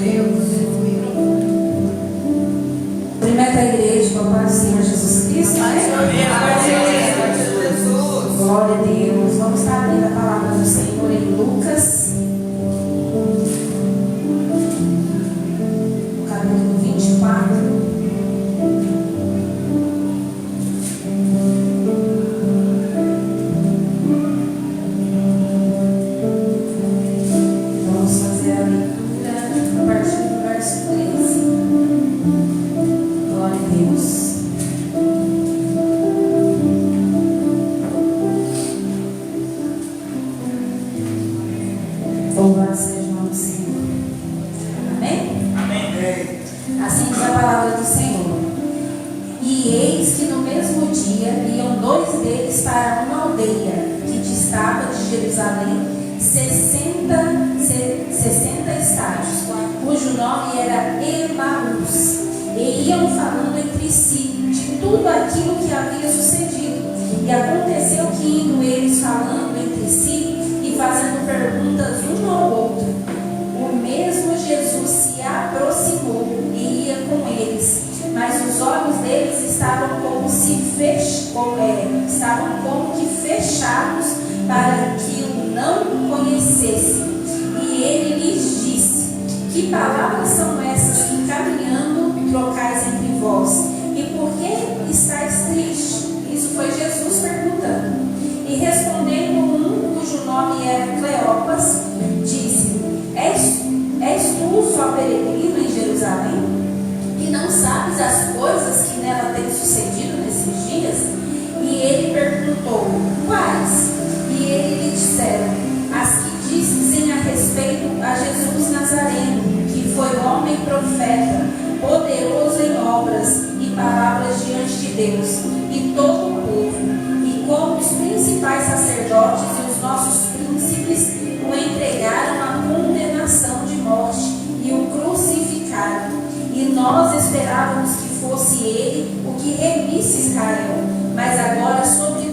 Deus. Cumprimenta a igreja com a paz do Senhor Jesus Cristo. Glória a Deus. Vamos estar abrindo a palavra do Senhor em Lucas, no capítulo 24. Louvado seja o nome do Senhor. Amém? Amém. Assim diz a palavra do Senhor. E eis que no mesmo dia iam dois deles para uma aldeia que distava de Jerusalém 60 estádios, cujo nome era Emaús. E iam falando entre si de tudo aquilo que havia sucedido. E aconteceu que, indo eles falando entre si e fazendo perguntas um ao outro, o mesmo Jesus se aproximou e ia com eles, mas os olhos deles estavam como que fechados para que o não conhecessem. E ele lhes disse: que palavras são essas que caminhando trocais entre vós? E por que estáis tristes? Isso foi Jesus perguntando. E respondendo um, cujo nome era Cleopas, disse: És tu só peregrino em Jerusalém? E não sabes as coisas que nela têm sucedido nesses dias? E ele perguntou: quais? E ele lhe disseram: as que dizem a respeito a Jesus Nazareno, que foi homem profeta, poderoso em obras e palavras diante de Deus e todo o povo. E como os principais sacerdotes e os nossos príncipes o entregaram à condenação de morte e o crucificaram. E nós esperávamos que fosse ele o que remisse Israel. Mas agora, sobre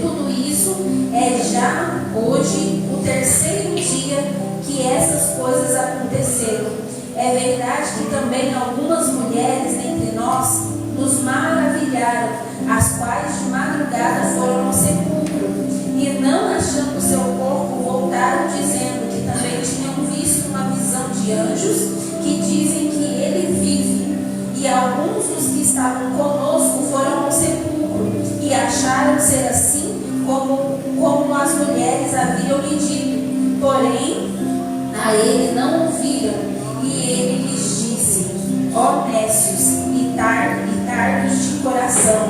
tudo isso, é já hoje o terceiro dia que essas coisas aconteceram. É verdade que também algumas mulheres dentre nós nos maravilharam, as quais de madrugada foram ao sepulcro, e não achando seu corpo, voltaram dizendo que também tinham visto uma visão de anjos, que dizem que ele vive. E alguns dos que estavam conosco foram ao sepulcro, e acharam ser assim como as mulheres haviam lhe dito. Porém, a ele não ouviram. E ele lhes disse: ó nécios e tardos de coração,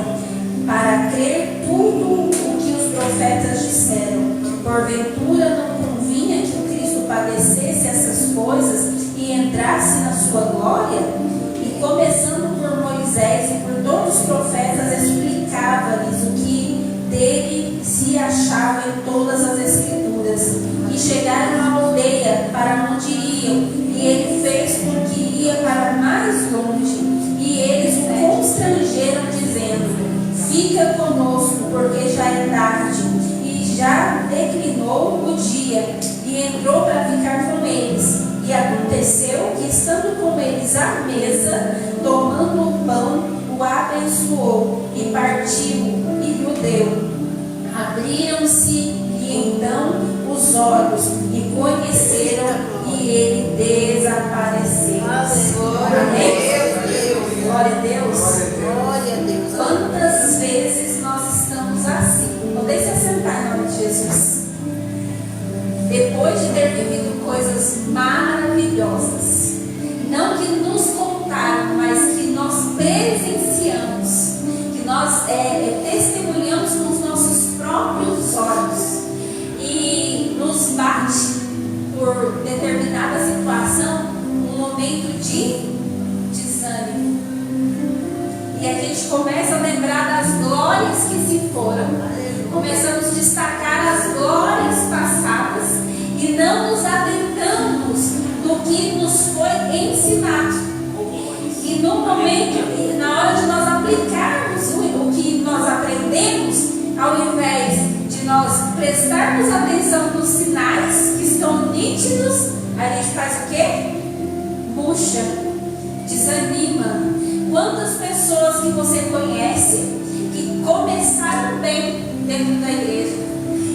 para crer tudo o que os profetas disseram. Porventura não convinha que o Cristo padecesse essas coisas e entrasse na sua glória? E começando por Moisés e por todos os profetas, explicava-lhes o que dele se achava em todas as Escrituras. E chegaram à aldeia para onde iam, e ele fez com que ia para mais longe. E eles o constrangeram, dizendo: fica conosco, porque já é tarde, e já declinou o dia. E entrou para ficar com eles. E aconteceu que, estando com eles à mesa, tomando o pão, o abençoou, e partiu, e o deu. Abriram-se então os olhos, e conheceram, e ele desapareceu. Amém? Glória a Deus. Glória a Deus. Quantas vezes nós estamos assim? Podem se assentar em nome de Jesus. Depois de ter vivido coisas maravilhosas, não que nos contaram, mas que nós presenciamos, que nós testemunhamos com os nossos próprios olhos, e nos bate por determinada situação um momento de desânimo, e a gente começa a lembrar das glórias que se foram, começamos a destacar as glórias passadas e não nos atentamos no que nos foi ensinado. E no momento, na hora de nós aplicarmos o que nós aprendemos, ao invés de nós prestarmos atenção nos sinais que estão nítidos, a gente faz o quê? Murcha, desanima. Quantas pessoas que você conhece que começaram bem dentro da igreja,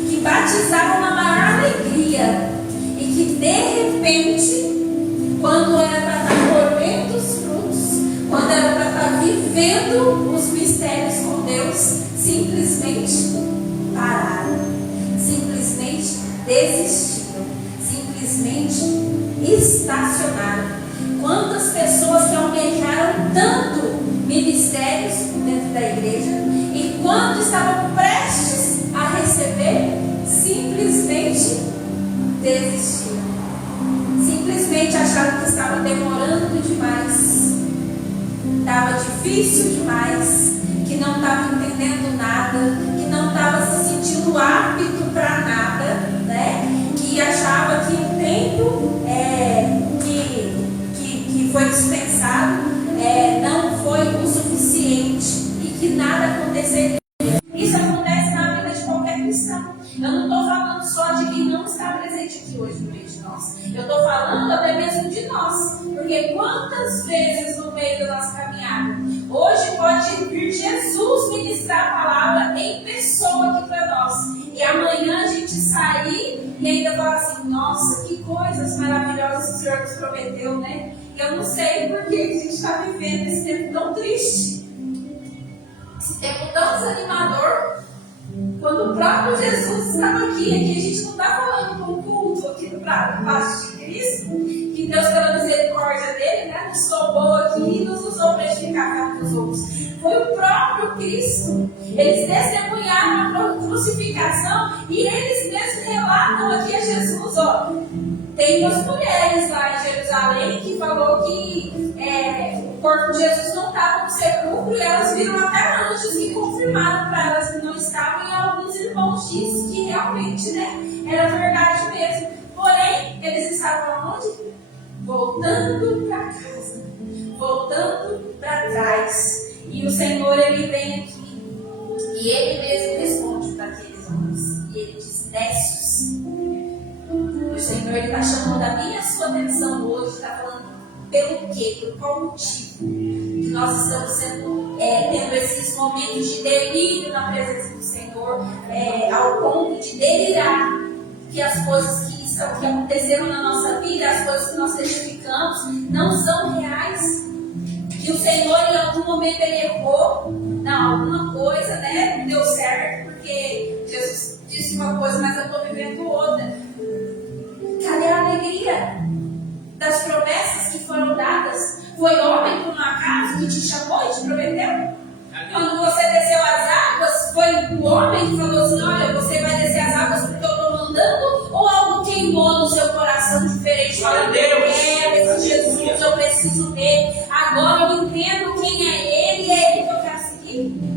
que batizavam na maior alegria e que de repente, quando era para estar colhendo os frutos, quando era para estar vivendo os mistérios com Deus, simplesmente pararam, simplesmente desistiram, simplesmente estacionaram. Quantas pessoas que almejaram tanto ministérios dentro da igreja e quando estavam prestes a receber, simplesmente desistiram. Simplesmente acharam que estava demorando demais, estava difícil demais, que não estava entendendo nada, que não estava se sentindo apto para nada, né? Que achava que o tempo que foi dispensado não foi o suficiente e que nada aconteceria. Isso acontece na vida de qualquer cristão. Eu não estou falando só de quem não está presente aqui hoje no meio de nós. Eu estou falando até mesmo de nós. Porque quantas vezes no meio da nossa caminhada, hoje pode vir Jesus ministrar a palavra em pessoa aqui para nós. E amanhã a gente sair e ainda falar assim, nossa, que coisas maravilhosas o Senhor nos prometeu, né? Eu não sei por que a gente está vivendo esse tempo tão triste, esse tempo tão desanimador, quando o próprio Jesus estava aqui. Aqui a gente não está falando com culto aqui no Passo de Cristo, que Deus, pela misericórdia dele, né, nos tomou aqui e nos usou para edificar a casa dos outros. Foi o próprio Cristo. Eles testemunharam a crucificação e eles mesmos relatam aqui a Jesus, ó. Tem umas mulheres lá em Jerusalém que falou que o corpo de Jesus não estava no sepulcro e elas viram até anjos que confirmaram para elas que não estavam, e alguns irmãos dizem que realmente, né, era verdade mesmo. Porém, eles estavam onde? Voltando para casa, voltando para trás. E o Senhor, ele vem aqui e ele mesmo responde para aqueles homens. E ele diz, desce. O Senhor está chamando a minha e a sua atenção hoje, está falando pelo quê? Por qual motivo que nós estamos tendo esses momentos de delírio na presença do Senhor, ao ponto de delirar que as coisas que aconteceram na nossa vida, as coisas que nós testificamos, não são reais. Que o Senhor em algum momento ele errou, não, alguma coisa, né, não deu certo, porque Jesus disse uma coisa, mas eu estou vivendo outra. Cadê a alegria das promessas que foram dadas? Foi homem por um acaso que te chamou e te prometeu? Quando você desceu as águas, foi o homem que falou assim, olha, você vai descer as águas porque eu estou mandando? Ou algo queimou no seu coração diferente? Olha, Deus, esse Jesus, eu preciso dele. Agora eu entendo quem é ele e é ele que eu quero seguir.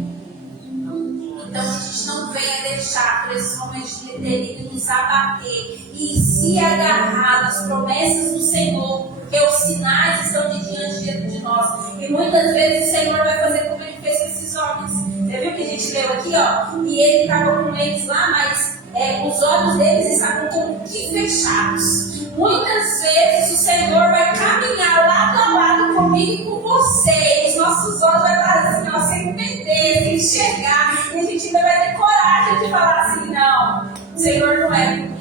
Então a gente não venha deixar por esses momentos de delírio nos abater e se agarrar nas promessas do Senhor, porque os sinais estão diante de nós. E muitas vezes o Senhor vai fazer como ele fez com esses homens. Você viu que a gente leu aqui, ó? E ele estava com eles lá, mas os olhos deles estavam como que fechados. Muitas vezes o Senhor vai caminhar lado a lado comigo e com você. E os nossos olhos vão estar assim, ó, sem entender, sem enxergar. E a gente ainda vai ter coragem de falar assim, não, o Senhor não é comigo.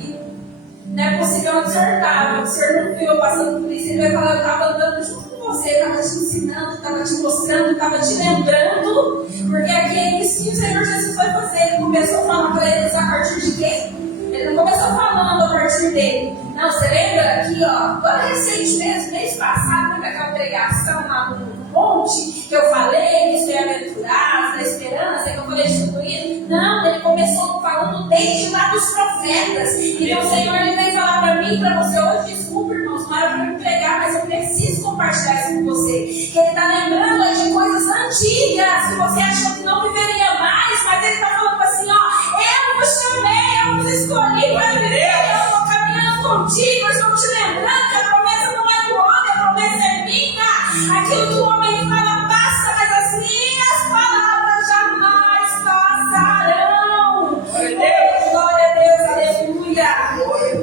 Não é possível onde o Senhor estava. O Senhor não viu eu passando por isso. Ele vai falar, eu estava andando junto com você, estava te ensinando, estava te mostrando, estava te lembrando. Porque aqui é isso que o Senhor Jesus vai fazer. Ele começou a falar para eles a partir de quem? Ele não começou falando a partir dele. Não, você lembra aqui, ó, agora recente mesmo, mês passado, naquela pregação lá no monte, que eu falei, que os bem-aventurados, da esperança, que eu falei de tudo isso? Não, ele começou falando desde lá dos profetas. Então o Senhor ele vem falar para mim, para você hoje, desculpa, irmãos, não era para me pregar, mas eu preciso compartilhar isso com você. Que ele está lembrando aí de coisas antigas, que você achou que não viveria mais, mas ele está falando assim, ó, eu vos chamei, eu vos escolhi para viver, eu estou caminhando contigo, eu estou te lembrando que a promessa não é do homem, a promessa é minha. Aquilo que o homem fala passa, mas as minhas palavras jamais passarão. Glória a Deus, aleluia.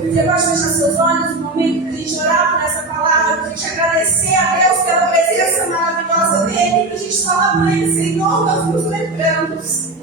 Você pode fechar seus olhos no momento que a gente vai gente falar para Ele: Senhor, nós nos lembramos.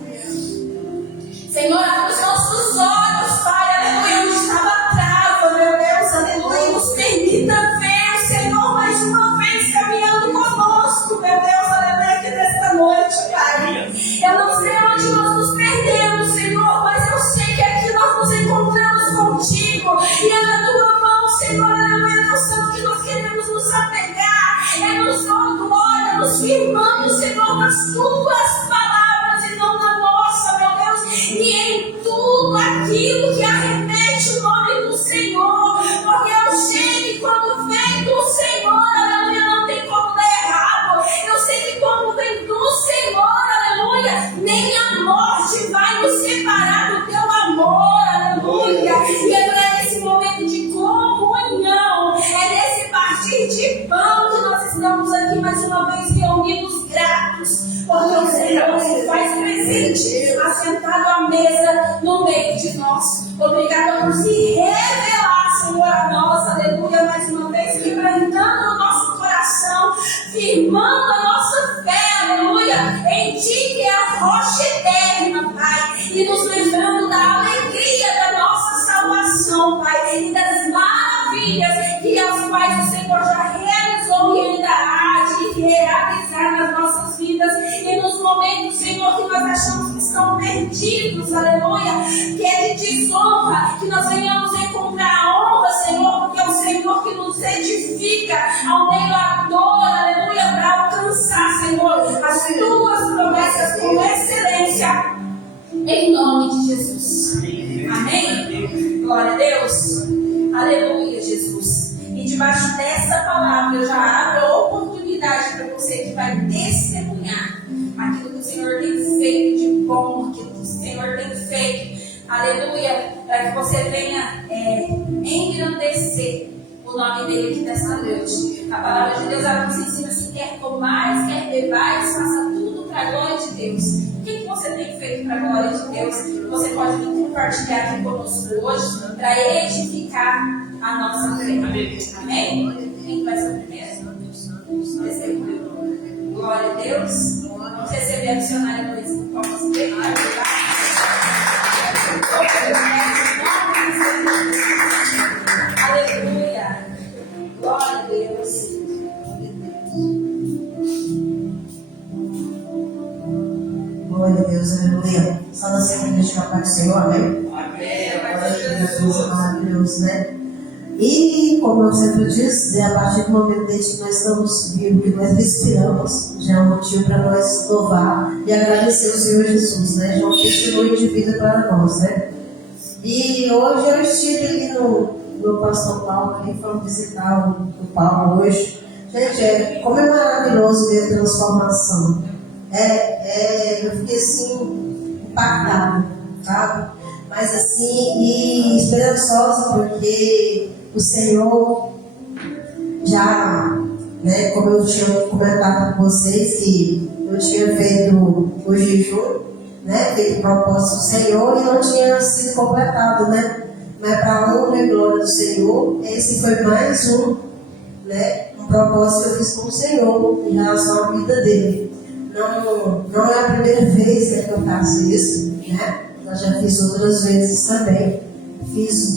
Senhor, abre os nossos olhos, Pai, aleluia, onde estava a trava, meu Deus, aleluia, e nos permita ver, Senhor, mais uma vez caminhando conosco, meu Deus, aleluia, aqui nesta noite, Pai. Eu não sei onde nós nos perdemos, Senhor, mas eu sei que aqui nós nos encontramos contigo, e é na tua mão, Senhor, aleluia, Deus Santo, que nós queremos nos apegar, é nos dando glória, nos firmando, Senhor, nas tuas palavras e não na nossa, meu Deus, e em tudo aquilo que arremete o nome do Senhor, porque eu sei que quando vem do Senhor, aleluia, não tem como dar errado. Eu sei que quando vem do Senhor, aleluia, nem a morte vai nos separar do teu amor, aleluia. E é nesse momento de comunhão, é nesse partir de pão que nós estamos aqui mais uma vez reunidos, gratos, porque o Senhor se faz presente, assentado à mesa no meio de nós. Obrigada por se revelar, Senhor, a nós, aleluia, mais uma vez, quebrantando o nosso coração, firmando a nossa fé, aleluia, em Ti, que é a rocha eterna, Pai, e nos lembrando da alegria da nossa salvação, Pai, e das maravilhas que as quais o Senhor já realizou e ainda há de realizar nas nossas vidas, e nos momentos, Senhor, que nós achamos que estão perdidos, aleluia, que é de desonra, que nós venhamos encontrar a honra, Senhor, porque é o Senhor que nos edifica ao meio da dor, aleluia, para alcançar, Senhor, as tuas promessas com excelência, em nome de Jesus. Amém? Glória a Deus. Aleluia, Jesus. E debaixo dessa palavra eu já abro a oportunidade para você que vai testemunhar aquilo que o Senhor tem feito de bom, aquilo que o Senhor tem feito, aleluia, para que você venha engrandecer o nome dele aqui nessa noite. A palavra de Deus, ela nos ensina assim: quer comais, quer bebais, faça tudo para a glória de Deus. O que você tem feito para a glória de Deus? Você pode vir compartilhar aqui conosco hoje para edificar a nossa fé. Amém? Quem vai ser o primeiro? Glória a Deus. Vamos receber a missionária Luísa com palmas bem mais. Aleluia. Glória a Deus. Glória a Deus, aleluia. Saudação e Deus, Pai do Senhor, amém? Amém. Jesus, maravilhoso, né? E, como eu sempre disse, né, a partir do momento desde que nós estamos vivos, que nós respiramos, já é um motivo para nós louvar e agradecer ao Senhor Jesus, né? Já é um testemunho de vida para nós, né? E hoje eu estive ali no Pastor Paulo, ali, fomos visitar o Paulo hoje. Gente, como é maravilhoso ver a transformação. Eu fiquei assim, impactado, sabe? Mas assim, e esperançosa, porque o Senhor já, né, como eu tinha comentado com vocês, que eu tinha feito o jejum, né, feito o propósito do Senhor e não tinha sido completado, né? Mas para a honra e glória do Senhor, esse foi mais um, né, um propósito que eu fiz com o Senhor em relação à vida dele. Não é a primeira vez, né, que eu faço isso, né? Eu já fiz outras vezes também.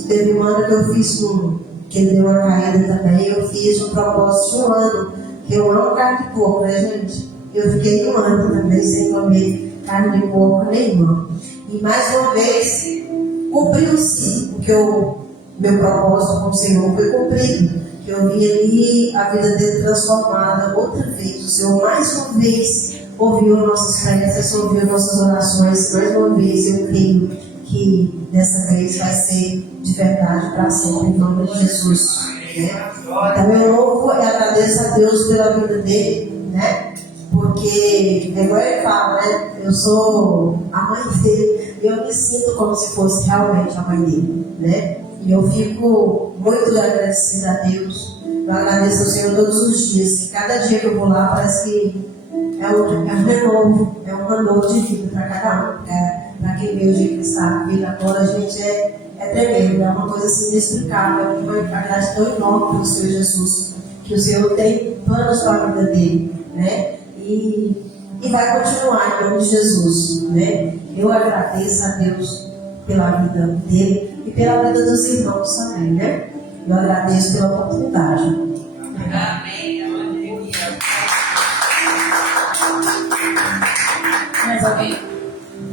Teve um ano que eu fiz que ele deu uma caída também. Eu fiz um propósito de um ano, que eu amo carne de porco, né, gente? Eu fiquei um ano também sem comer carne de porco nenhuma. E mais uma vez, cumpriu-se o que meu propósito com o Senhor foi cumprido. Que eu vi ali a vida dele transformada outra vez. O Senhor mais uma vez ouviu nossas preces, ouviu nossas orações. Mais uma vez eu creio que dessa vez vai ser de verdade para sempre, em nome de Jesus, né? Então eu louvo e agradeço a Deus pela vida dele, né? Porque, igual ele fala, né? Eu sou a mãe dele e eu me sinto como se fosse realmente a mãe dele, né? E eu fico muito agradecida a Deus. Eu agradeço ao Senhor todos os dias. E cada dia que eu vou lá parece que é um renovo de vida para cada um. Para quem vê o dia que está vindo agora, a gente é tremendo. É uma coisa assim inexplicável. Uma verdade tão enorme para o Senhor Jesus. Que o Senhor tem planos para a vida dele, né? e vai continuar em nome de Jesus, né? Eu agradeço a Deus pela vida dele e pela vida dos irmãos também, né? Eu agradeço pela oportunidade. Amém. Mais alguém?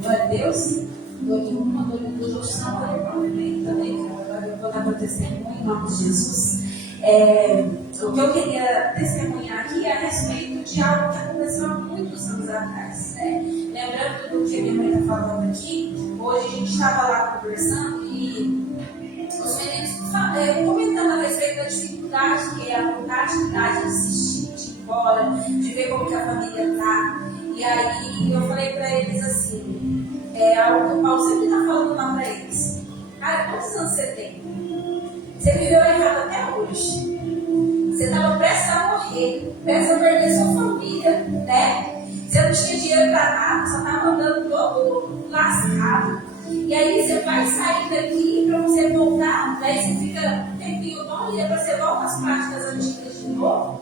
Glória a Deus. Glória a uma, glória a Deus. Hoje não vou levar também. Agora eu vou dar meu testemunho em nome de Jesus. O que eu queria testemunhar aqui é a respeito de algo que aconteceu há muitos anos atrás. Né? Lembrando do que minha mãe está falando aqui, hoje a gente estava lá conversando e os meninos comentando a respeito da dificuldade que é a vontade de assistir, de ir embora, de ver como que a família está. E aí eu falei para eles assim, algo que o Paulo sempre está falando lá para eles. Cara, quantos anos você tem? Você viveu errado até hoje. Você estava prestes a morrer, prestes a perder sua família, né? Você não tinha dinheiro para nada, só estava andando todo lascado. E aí você vai sair daqui para você voltar, né? Você fica um tempinho bom e depois você volta às práticas antigas de novo.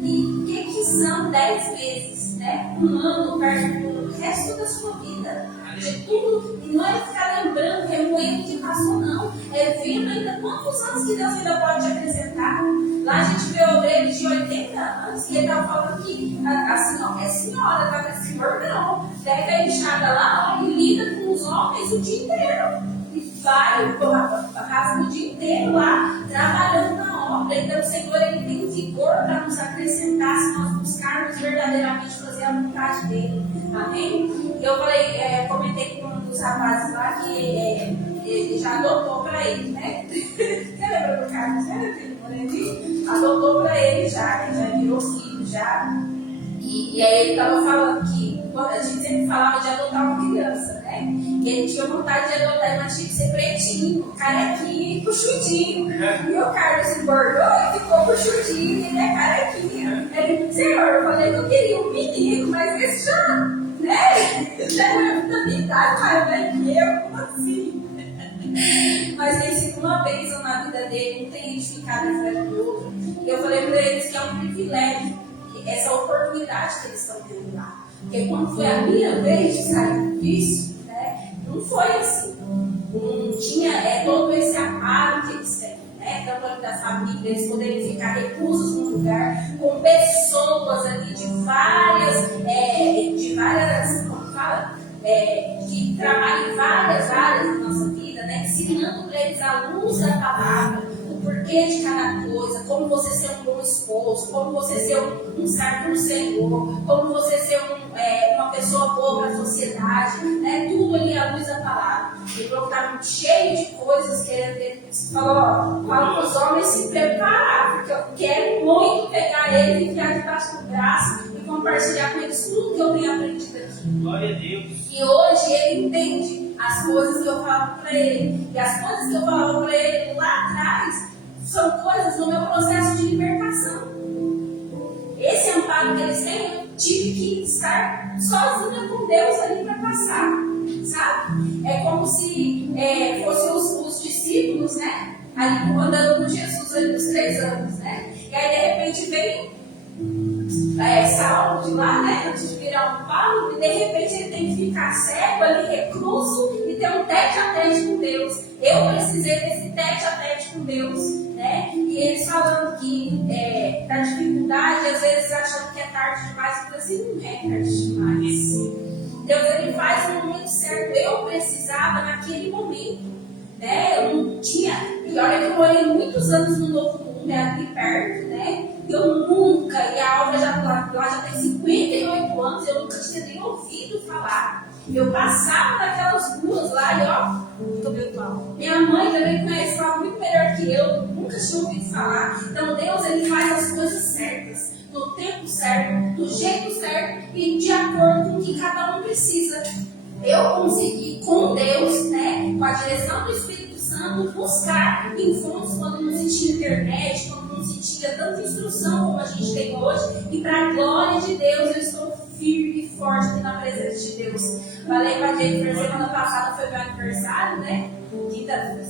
E o que são 10 meses, né? Um ano perto do resto da sua vida. De tudo. E não é ficar lembrando, remoendo o que passou, não. É vendo ainda quantos anos que Deus ainda pode te acrescentar. Lá a gente vê o obreiro de 80 anos e ele estava falando que assim, ó, é senhora, tá com senhor não. Pega a enxada lá, ó, e lida com os homens o dia inteiro. E vai, rasga o dia inteiro lá, trabalhando na obra. Então o Senhor ele tem vigor para nos acrescentar se nós buscarmos verdadeiramente fazer a vontade dele. Amém? Eu falei, comentei com um dos rapazes lá que ele já adotou para ele, né? Você lembra do Carlos, né? Adotou para ele já, ele já virou filho já. E aí ele estava falando que a gente sempre falava de adotar uma criança, né? E ele tinha vontade de adotar, mas tinha que ser pretinho, carequinho e puxudinho. E o Carlos engordou e ficou puxudinho, ele é carequinho. Ele, Senhor, eu falei que eu queria um menino, mas esse já, né? Já é muita minha idade, mais velho que eu, como assim? Mas tem sido uma bênção na vida dele, não tem gente ficado em frente do outro. E eu falei para eles que é um privilégio, essa oportunidade que eles estão tendo lá. Porque quando foi a minha vez de sair do vício, né, não foi assim. Não tinha todo esse aparo que eles têm, né? Tanto da família, eles poderem ficar reclusos num lugar, com pessoas ali de várias, como fala? Que trabalham em várias áreas da nossa vida, né? Ensinando para eles a luz da palavra, o porquê de cada coisa, como você ser um bom esposo, como você ser um servo do Senhor, como você ser uma pessoa boa para a sociedade, né? Tudo ali à luz da palavra. Ele falou que está muito cheio de coisas que ele falou, fala para os homens se preparar, porque eu quero muito pegar eles e enfiar debaixo do braço e compartilhar com eles tudo que eu tenho aprendido aqui. Glória a Deus. E hoje ele entende as coisas que eu falava para ele. E as coisas que eu falava para ele lá atrás são coisas no meu processo de libertação. Esse amparo que eles têm, eu tive que estar sozinha com Deus ali para passar. Sabe? É como se fossem os discípulos, né? Ali andando com Jesus ali nos 3 anos, né? E aí de repente vem Saulo de lá, né? Antes de virar um Paulo, e de repente ele tem que ficar cego ali, recluso, e ter um tete-a-tete com Deus. Eu precisei desse tete-a-tete com Deus, né? E eles falando que da dificuldade, às vezes achando que é tarde demais, eu falei assim, não é tarde demais. Deus ele faz no momento certo. Eu precisava naquele momento, né? Eu não tinha. E olha que eu morei muitos anos no Novo Mundo, ali perto, né? Eu nunca, e a Alva já tem 58 anos, eu nunca tinha nem ouvido falar. Eu passava naquelas ruas lá e ó, tô vendo mal. Minha mãe também conhece, fala muito melhor que eu, nunca tinha ouvido falar. Então Deus ele faz as coisas certas, no tempo certo, do jeito certo e de acordo com o que cada um precisa. Eu consegui com Deus, né, com a direção do Espírito Santo, buscar em fontes quando não se tinha internet, quando não se tinha tanta instrução como a gente tem hoje, e para a glória de Deus eu estou firme e forte aqui na presença de Deus. Falei para a Jennifer, semana passada foi meu aniversário, né?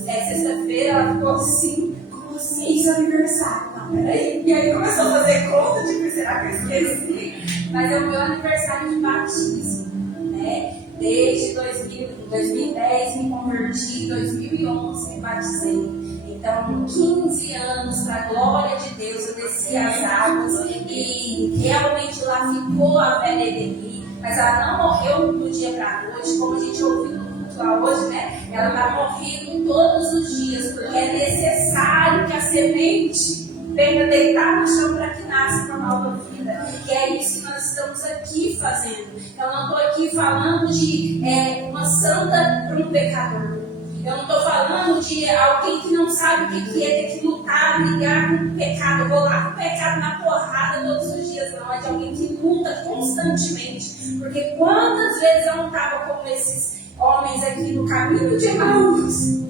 Sexta-feira, ela ficou assim, como assim, seu aniversário? Não. peraí. E aí começou a fazer conta, tipo, será que eu esqueci? Mas é o meu aniversário de batismo, né? Desde 2010 me converti, em 2011 me batizei. Então, 15 anos, para a glória de Deus, eu desci as águas e realmente lá ficou a velha Eleni, mas ela não morreu do dia para a noite, como a gente ouviu no culto lá hoje, né? Ela está morrendo todos os dias, porque é necessário que a semente venha deitar no chão para que nasça uma nova vida. E é isso que nós estamos aqui fazendo. Eu não estou aqui falando de uma santa para um pecador. Eu não estou falando de alguém que não sabe o que é ter que lutar, brigar com o pecado, rolar com o pecado na porrada todos os dias, não. É de alguém que luta constantemente. Porque quantas vezes eu não estava como esses homens aqui no caminho de Emaús,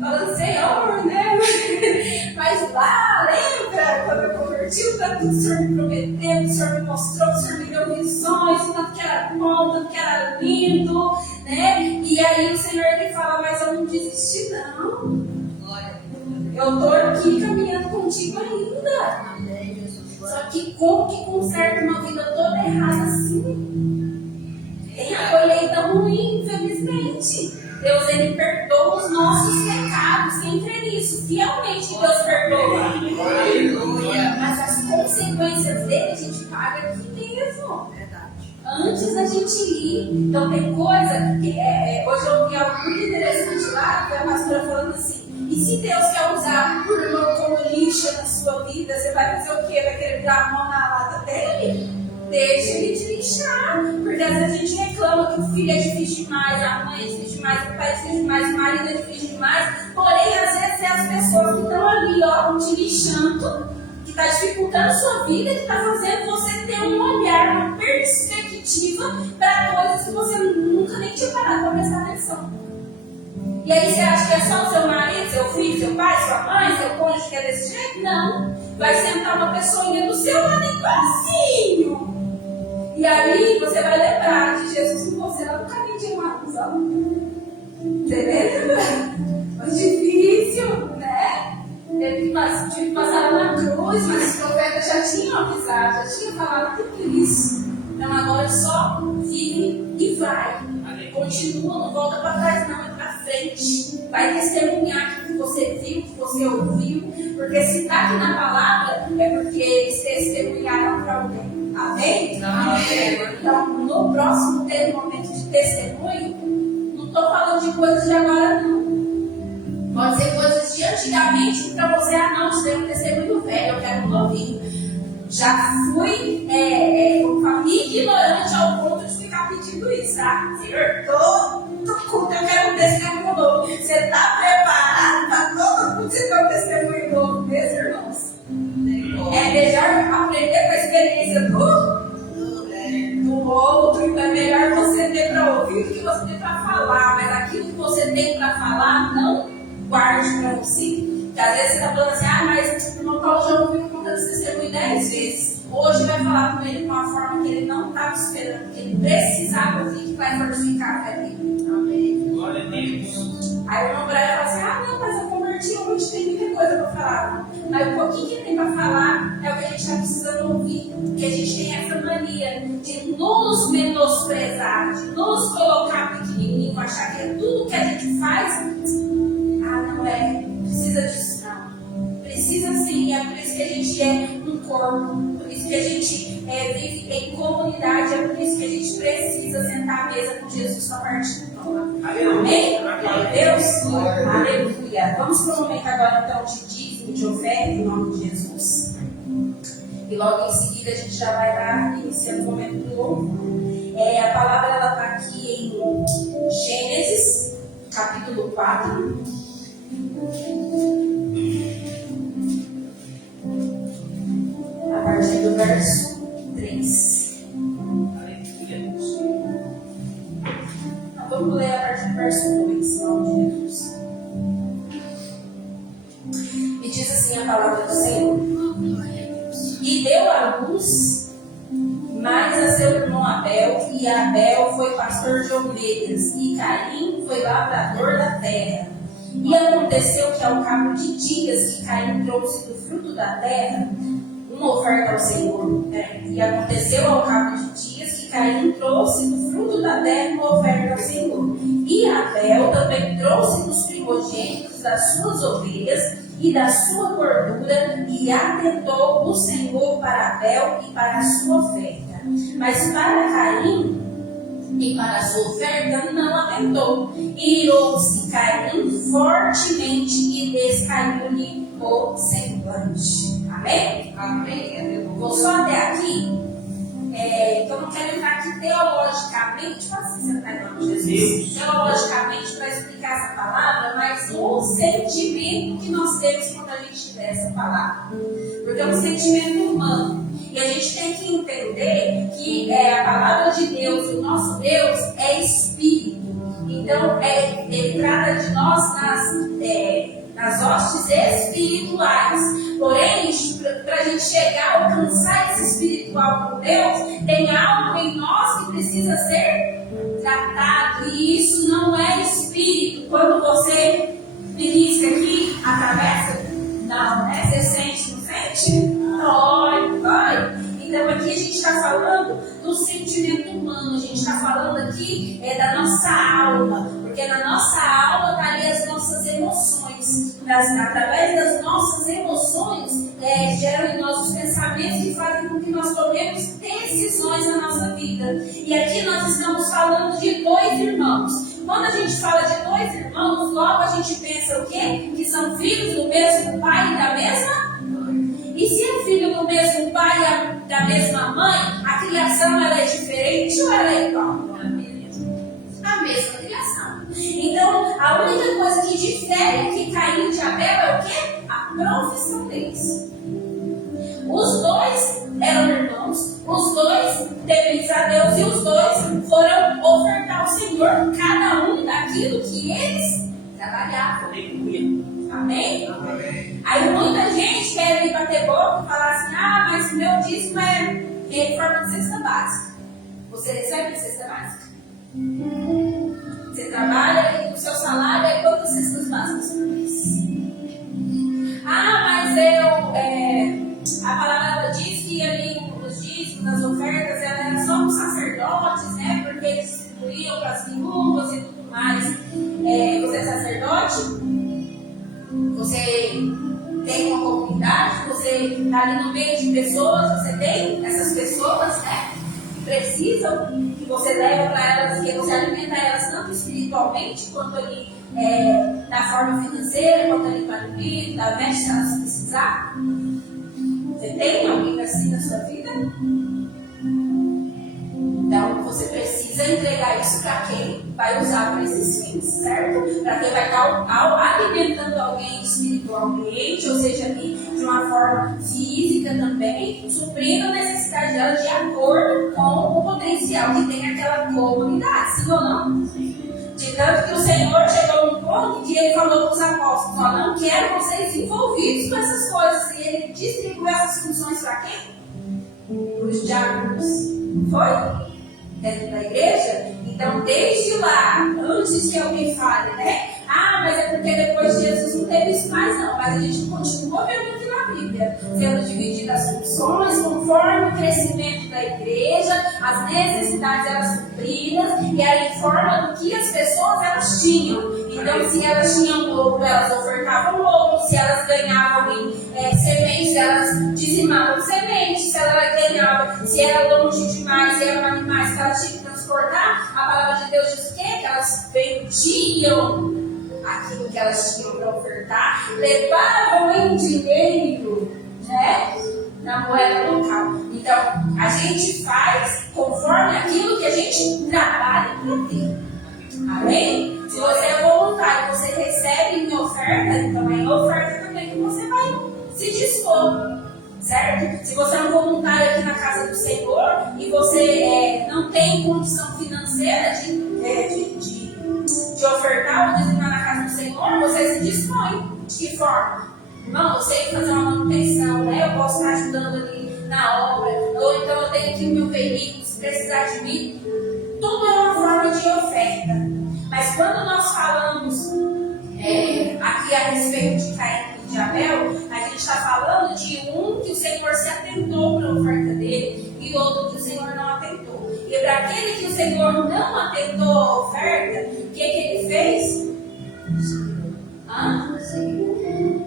falando, Senhor, né? Mas lá, lembra quando eu converti, o tanto que o Senhor me prometeu, que o Senhor me mostrou, que o Senhor me deu visões, o tanto que era bom, o tanto que era lindo, né? E aí o Senhor me fala, mas eu não desisti, não. Eu estou aqui caminhando contigo ainda. Só que como que conserta uma vida toda errada assim? Tem a colheita ruim, infelizmente. Deus, Ele perdoa os nossos pecados. Quem crê nisso? Fielmente Deus perdoa. Mas as consequências dele a gente paga aqui mesmo. Antes da gente ir. Então tem coisa que hoje eu ouvi algo muito interessante lá, que a pastora falando assim, e se Deus quer usar o irmão como lixa na sua vida, você vai fazer o quê? Vai querer dar a mão na lata dele? Deixa ele te lixar. Porque às vezes a gente reclama que o filho é difícil demais, a mãe é difícil demais, o pai é difícil demais, o marido é difícil demais. Porém, às vezes é as pessoas que estão ali, ó, te lixando, que está dificultando a sua vida, que está fazendo você ter um olhar, uma perspectiva para coisas que você nunca nem tinha parado para prestar atenção. E aí você acha que é só o seu marido, seu filho, seu pai, sua mãe, seu cônjuge que é desse jeito? Não. Vai sentar uma pessoa do seu lado igualzinho. E aí você vai lembrar de Jesus com você lá no caminho de Emaús. Entendeu? Foi difícil, né? Teve que passar na cruz, mas os profetas já tinham avisado, já tinham falado tudo isso. Então agora só vive e vai. Continua, não volta para trás, não, é para frente. Vai testemunhar aquilo que você viu, que você ouviu. Porque se está aqui na palavra, é porque eles testemunharam para alguém. Amém? Amém? Então, no próximo ter um momento de testemunho, não estou falando de coisas de agora, não. Pode ser coisas de antigamente para você, não, isso é um testemunho velho, eu quero um novinho. Já fui ignorante ao ponto de ficar pedindo isso, tá? Senhor, todo culto eu quero um testemunho novo. Você está preparado para todo culto você ter um testemunho novo mesmo, irmãos? É melhor aprender com a experiência do outro, então é melhor você ter para ouvir do que você ter para falar, mas aquilo que você tem para falar, não guarde para você. Porque às vezes você está falando assim, mas o irmão Paulo já ouviu contando esse testemunho 10 vezes. Hoje vai falar com ele de uma forma que ele não estava esperando, que ele precisava ouvir, que vai fortificar a fé dele. Amém. Glória a Deus. Aí o irmão Brian fala assim, não, mas eu converti hoje, tem muita coisa para falar. Mas o pouquinho que ele tem para falar é o que a gente está precisando ouvir. Porque a gente tem essa mania de nos menosprezar, de nos colocar pequenininho, achar que é tudo que a gente faz. Não é. Precisa disso, não. Precisa sim, é por isso que a gente é um corpo, por isso que a gente vive em comunidade, é por isso que a gente precisa sentar à mesa com Jesus para partir do pão. Amém? Deus, aleluia. Vamos para o momento agora então de dízimo, de oferta em nome de Jesus. E logo em seguida a gente já vai estar iniciando o momento do louvor. A palavra ela está aqui em Gênesis, capítulo 4. A partir do verso 3. Então, vamos ler a partir do verso 2, em nome de Jesus. E diz assim a palavra do Senhor: E deu à luz mais a seu irmão Abel, e Abel foi pastor de ovelhas, e Caim foi lavrador da terra. E aconteceu que ao cabo de dias que Caim trouxe do fruto fruto da terra, uma oferta ao Senhor. E aconteceu ao cabo de dias que Caim trouxe do fruto da terra uma oferta ao Senhor. E Abel também trouxe dos primogênitos das suas ovelhas e da sua gordura, e atentou o Senhor para Abel e para a sua oferta. Mas para Caim e para a sua oferta não atentou. E irou-se Caim fortemente e descaiu-lhe o semblante. Amém? Amém. Vou só até aqui. Eu não quero entrar aqui teologicamente, para assim, sentar em nome de Jesus, teologicamente para explicar essa palavra, mas o sentimento que nós temos quando a gente lê essa palavra. Porque é um sentimento humano. E a gente tem que entender que a palavra de Deus, o nosso Deus, é espírito. Então, ele trata de nós nas hostes espirituais. Porém, para a gente chegar a alcançar esse espiritual com Deus, tem algo em nós que precisa ser tratado. E isso não é espírito. Quando você belisca aqui, atravessa, não, né? Você sente, não sente? Dói. Então aqui a gente está falando do sentimento humano, a gente está falando aqui da nossa alma, porque na nossa alma está ali as nossas emoções. Através das nossas emoções geram em nós os pensamentos que fazem com que nós tomemos decisões na nossa vida. E aqui nós estamos falando de dois irmãos. Quando a gente fala de dois irmãos, logo a gente pensa o quê? Que são filhos do mesmo pai e da mesma. E se é filho do mesmo pai e da mesma mãe, a criação ela é diferente ou ela é igual? A mesma criação. Então, a única coisa que difere aqui Caim de Abel é o quê? A profissão deles. Os dois eram irmãos, os dois tementes a Deus e os dois foram ofertar ao Senhor, cada um daquilo que eles trabalhavam. Amém? Amém? Aí muita gente quer vir bater boca e falar assim: mas meu dízimo é em forma de cesta básica. Você recebe cesta básica? Você trabalha e o seu salário é quantas cestas básicas por mês? Mas a palavra diz que ali os dízimos, as ofertas, ela era só para os sacerdotes, né? Porque eles distribuíam para as viúvas e tudo mais. Você é sacerdote? Você tem uma comunidade, você está ali no meio de pessoas, você tem essas pessoas, né, que precisam, que você leva para elas, que você alimenta elas tanto espiritualmente, quanto ali da forma financeira, quanto ali para alimento, da veste se elas precisar. Você tem alguém assim na sua vida? Então, você precisa entregar isso para quem vai usar para esses fins, certo? Para quem vai estar alimentando alguém espiritualmente, ou seja, ali de uma forma física também, suprindo a necessidade dela de acordo com o potencial que tem aquela comunidade, sim ou não? De tanto que o Senhor chegou num ponto que ele falou para os apóstolos: não quero vocês envolvidos com essas coisas. E ele distribuiu essas funções para quem? Para os diáconos. Foi? Dentro da igreja. Então, desde lá, antes que alguém fale, né? Mas é porque depois de Jesus não teve isso mais, não. Mas a gente continua vendo aqui na Bíblia, sendo divididas as funções conforme o crescimento da igreja, as necessidades eram supridas, e era em forma do que as pessoas elas tinham. Então, se elas tinham lobo, elas ofertavam lobo. Se elas ganhavam em sementes, elas dizimavam sementes. Se ela ganhava, se era longe demais, eram animais que elas tinham que transportar, a palavra de Deus diz o quê? Que elas vendiam aquilo que elas tinham para ofertar, levavam em dinheiro, né, na moeda local. Então, a gente faz conforme aquilo que a gente trabalha para ter. Amém? Se você é voluntário, você recebe em oferta, então é em oferta também que você vai se dispor. Certo? Se você é um voluntário aqui na casa do Senhor e você não tem condição financeira de ofertar ou dizimar na casa do Senhor, você se dispõe. De que forma? Irmão, eu sei fazer uma manutenção, né? Eu posso estar ajudando ali na obra, ou então eu tenho aqui o meu veículo, se precisar de mim. Tudo é uma forma de oferta. Mas quando nós falamos aqui a respeito de Caim e de Abel, a gente está está falando de um que o Senhor se atentou para a oferta dele e outro que o Senhor não atentou. E para aquele que o Senhor não atentou a oferta, o que ele fez?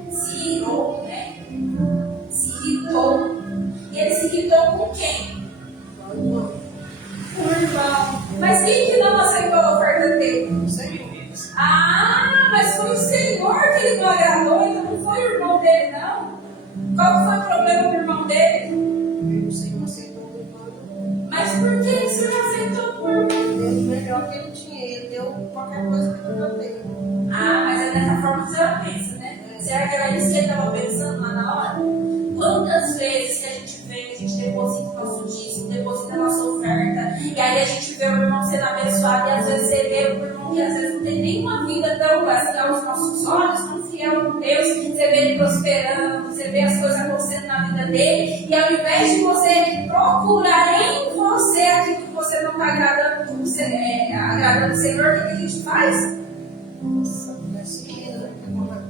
Se irou, né? Se irritou. E ele se irritou com quem? Com o irmão. Mas quem que não aceitou a oferta dele? O Senhor. Mas foi o Senhor que ele não agradou, então não foi o irmão dele, não. Qual foi o problema do irmão dele? O Senhor aceitou o irmão. Mas por que o Senhor aceitou o irmão dele? Melhor que ele tinha, ele deu qualquer coisa que ele não deu. Mas é dessa forma que você pensa, né? Será que era isso que ele estava pensando lá na hora? Quantas vezes que a gente vem, a gente deposita o nosso dízimo, deposita a nossa oferta, e aí a gente vê o irmão sendo abençoado, e às vezes você vê o irmão que às vezes não tem nenhuma vida tão assim aos nossos olhos, tão fiel com Deus, você vê ele prosperando, você vê as coisas acontecendo na vida dele, e ao invés de você procurar em você aquilo que você não está agradando o Senhor, o que a gente faz?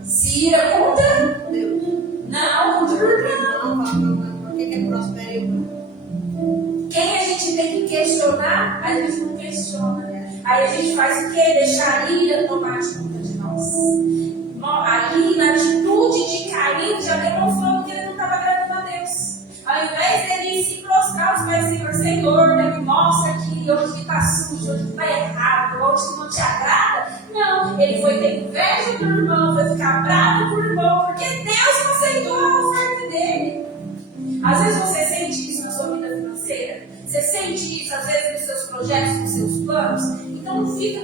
Se ira contra Deus. Não, contra o irmão. Por que prospera irmão? Quem a gente tem que questionar, a gente não questiona. Aí a gente faz o quê? Deixar a ira tomar de conta de nós. Ali, na atitude de Caim, já demonstrou que ele não estava agradando a Deus. Ao invés dele se prostrar aos pés do Senhor, Senhor, me mostra aqui onde que está sujo, onde que está errado, onde que não te agrada. Não, ele foi ter inveja do irmão, foi ficar bravo com o irmão, porque Deus não aceitou a oferta dele. Às vezes você sente isso na sua vida financeira, você sente isso às vezes nos seus projetos, nos seus planos. Então não fica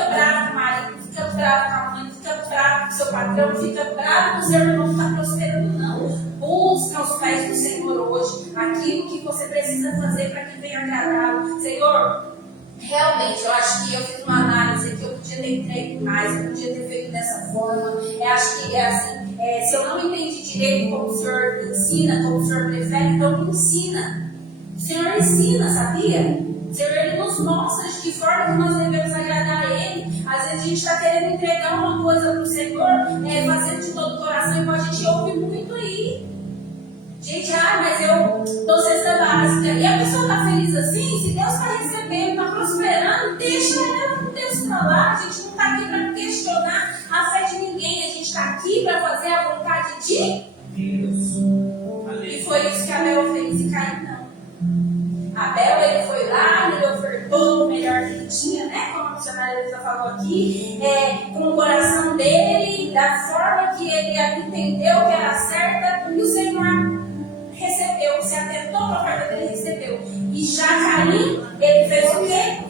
bravo com o marido, não fica bravo com a mãe, não fica bravo com o seu patrão, não fica bravo com o seu irmão que está prosperando, não. Busca aos pés do Senhor hoje aquilo que você precisa fazer para que venha agradá-lo. Senhor, realmente, eu acho que eu fiz uma análise que eu podia ter entregue mais, eu podia ter feito dessa forma. Eu acho que é assim, se eu não entendi direito como o Senhor ensina, como o Senhor prefere, então me ensina. O Senhor ensina, sabia? O Senhor ele nos mostra de que forma que nós devemos agradar a Ele. Às vezes a gente está querendo entregar uma coisa para o Senhor, fazendo de todo o coração, igual a gente ouve muito aí. Gente, mas eu dou cesta básica. E a pessoa está feliz assim? Se Deus está recebendo, está prosperando, deixa ela com Deus para lá. A gente não está aqui para questionar a fé de ninguém. A gente está aqui para fazer a vontade de Deus. E foi isso que Abel fez e Caim não. Abel, ele foi lá, ele ofertou o melhor que ele tinha, né? Como a missionária Elisa falou aqui, com o coração dele, da forma que ele entendeu que era certa, e o Senhor recebeu, se atentou para a oferta dele, recebeu. E já Caim, ele fez o quê?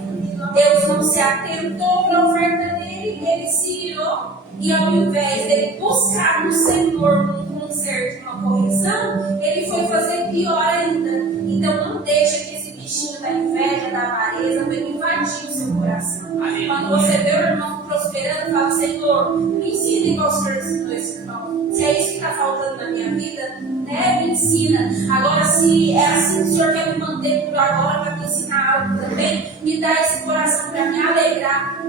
Deus não se atentou para a oferta dele, ele se irou, e ao invés dele buscar no Senhor um conserto, uma correção, ele foi fazer pior ainda. Então não deixa que esse bichinho da inveja, da avareza, venha invadir o seu coração. Quando você vê o irmão prosperando, fala, Senhor, me ensina igual o Senhor ensinou esse irmão. Se é isso que está faltando na minha vida, né, me ensina. Agora, se é assim que o Senhor quer me manter por agora para me ensinar algo também, me dá esse coração para me alegrar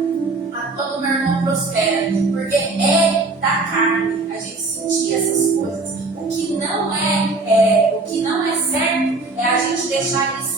quando meu irmão prospera. Porque é da carne a gente sentir essas coisas. O que não é certo é a gente deixar isso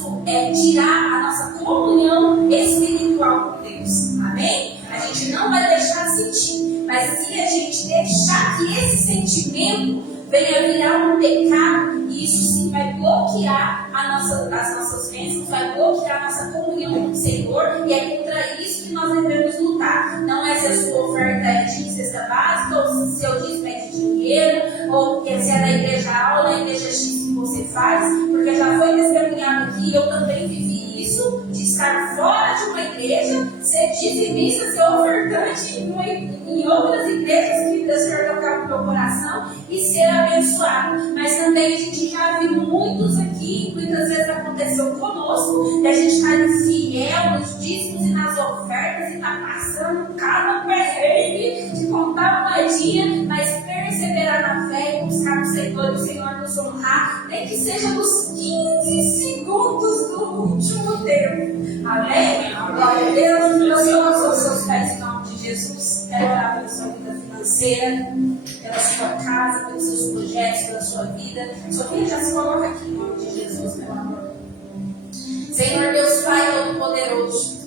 tirar a nossa comunhão espiritual com Deus. Amém? A gente não vai deixar sentir, mas se a gente deixar que esse sentimento venha virar um pecado, e isso sim vai bloquear as nossas bênçãos, vai bloquear a nossa comunhão com o Senhor, e é contra isso que nós devemos lutar. Não é se a sua oferta é de cesta básica, ou se o seu dízimo é de dinheiro, ou se é da igreja A ou da igreja X que você faz, porque já foi testemunhado aqui, eu também vivi isso, de estar fora de uma igreja, ser dizimista, ser ofertante em outras igrejas que o Senhor tocava no meu coração e ser abençoado. Mas também a gente já viu muitos aqui, muitas vezes aconteceu conosco, de a gente estar infiel nos dízimos e nas ofertas e estar passando cada perrengue de contar moedinha, mas perseverar na fé e buscar no Senhor e o Senhor nos honrar, nem que seja nos 15 segundos do último tempo. Amém? Glória a Deus. Eu sou os seus pés em nome de Jesus. Quero orar pela sua vida financeira. pela sua casa, pelos seus projetos, pela sua vida. Só quem já se coloca aqui em nome de Jesus, meu amor. Senhor Deus Pai Todo-Poderoso,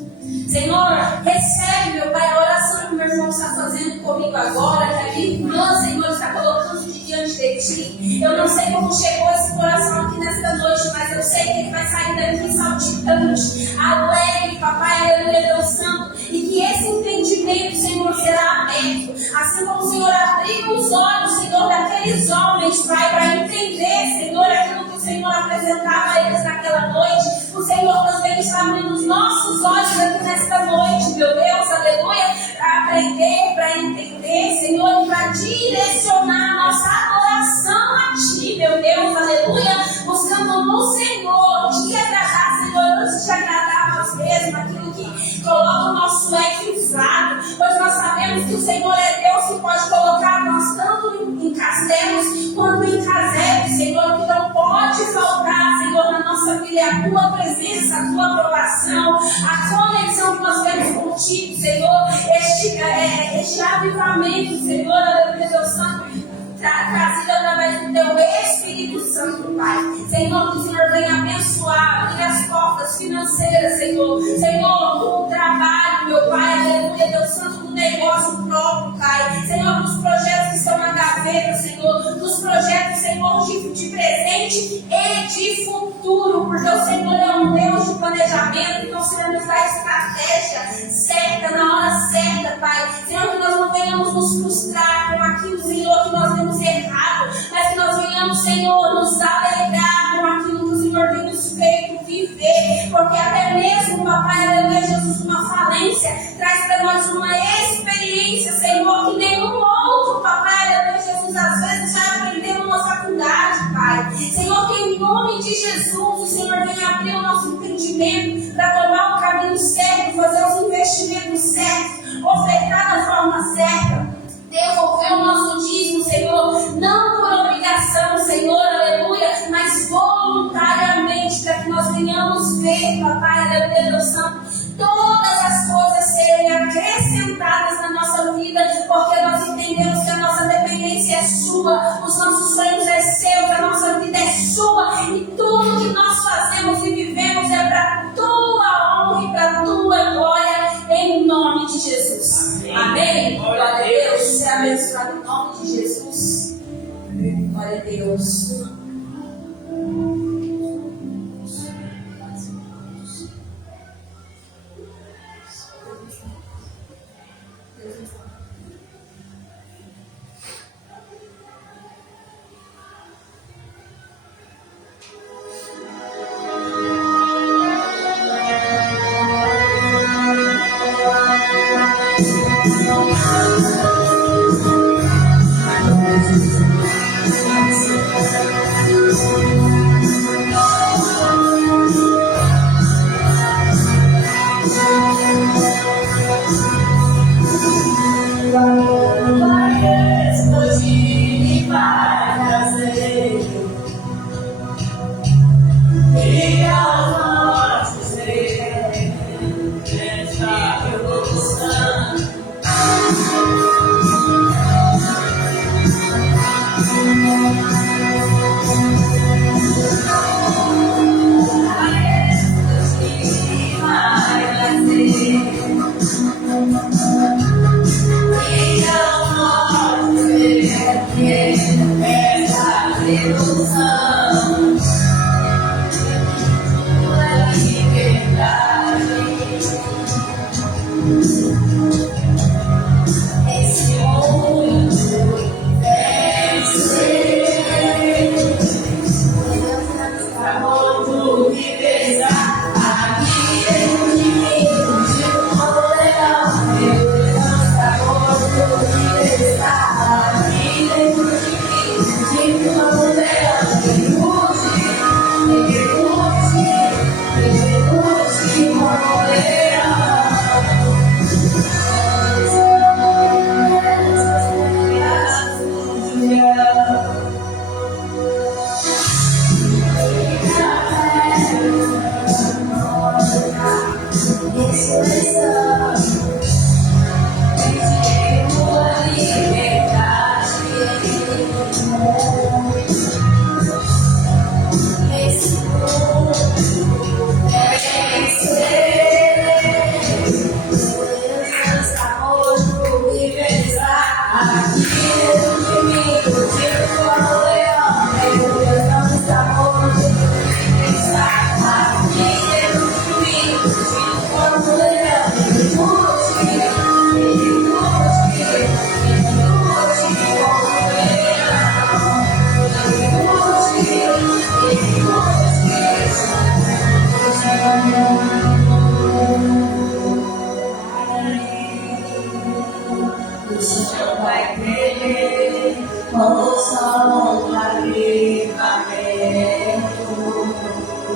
Senhor, recebe, meu Pai, a oração que o meu irmão está fazendo comigo agora, que a minha irmã, Senhor, está colocando diante de Ti. Eu não sei como chegou esse coração aqui nesta noite, mas eu sei que ele vai sair daqui saltitante, alegre, Papai, aleluia, Deus Santo, e que esse entendimento, Senhor, será aberto. Assim como o Senhor abriu os olhos, Senhor, daqueles homens, Pai, para entender, Senhor, aquilo que o Senhor apresentava a eles naquela noite. O Senhor também está abrindo os nossos olhos aqui nesta noite, meu Deus, aleluia, para aprender, para entender, Senhor, e para direcionar a nossa adoração a Ti, meu Deus, aleluia, buscando no Senhor, te agradar, Senhor, antes de agradar a nós mesmos, aquilo que coloca o nosso ego inflado, pois nós sabemos que o Senhor é Deus que pode colocar nós tanto em castelos quanto em casebres, Senhor, que não pode faltar, Senhor, na nossa vida é a Tua presença, a Tua aprovação, a conexão que nós temos contigo, Senhor, este avivamento, Senhor, aleluia, Deus Santo, trazido através do Teu Espírito Santo, Pai. Senhor, que o Senhor venha abençoar, abrir as portas financeiras, Senhor. Senhor, do trabalho, meu Pai, aleluia, Deus Santo, do negócio próprio, Pai. Senhor, dos projetos que estão na gaveta, Senhor, dos projetos, Senhor, de presente e de futuro, porque o Senhor é um Deus de planejamento, então o Senhor nos dá a estratégia certa, na hora certa, Pai. Senhor, que nós não venhamos nos frustrar com aquilo, Senhor, que nós temos errado, mas que nós venhamos, Senhor, nos alegrar com aquilo que o Senhor tem nos feito viver, porque até mesmo, Papai, aleluia, Jesus, uma falência traz para nós uma experiência, Senhor, que nenhum outro, Papai, aleluia, Jesus, às vezes já aprendeu numa faculdade, Pai. Senhor, que em nome de Jesus o Senhor venha abrir o nosso entendimento para tomar o caminho certo, fazer os investimentos certos, ofertar da forma certa, devolver o nosso dízimo, Senhor, não por obrigação, Senhor, aleluia, mas voluntariamente, para que nós venhamos ver, Papai, aleluia, Deus Santo, todas as coisas serem acrescentadas na nossa vida, porque nós entendemos que a nossa dependência é sua, os nossos sonhos é seu, a nossa vida é sua, e tudo que nós fazemos e vivemos é para a Tua honra e para a Tua glória, em nome de Jesus. Amém? Glória a Deus. Ser abençoado em nome de Jesus. Glória a Deus.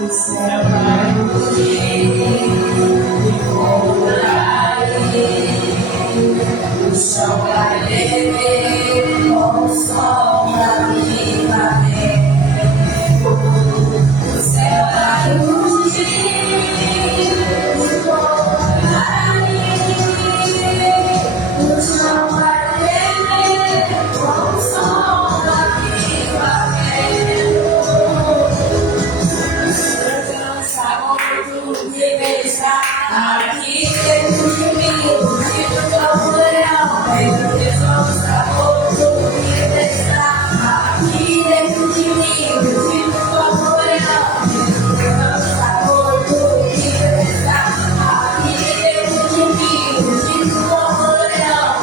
O céu vai fugir e fogo cair. O chão vai beber com o sol da livramento. O céu vai fugir e fogo cair. O chão vai beber com o sol da livramento. Aqui dentro de mim, o rio do amor, meu Deus, sabor do que está. Aqui dentro de mim, o rio do amor, meu Deus, sabor do que está. Aqui dentro de mim, o rio do amor,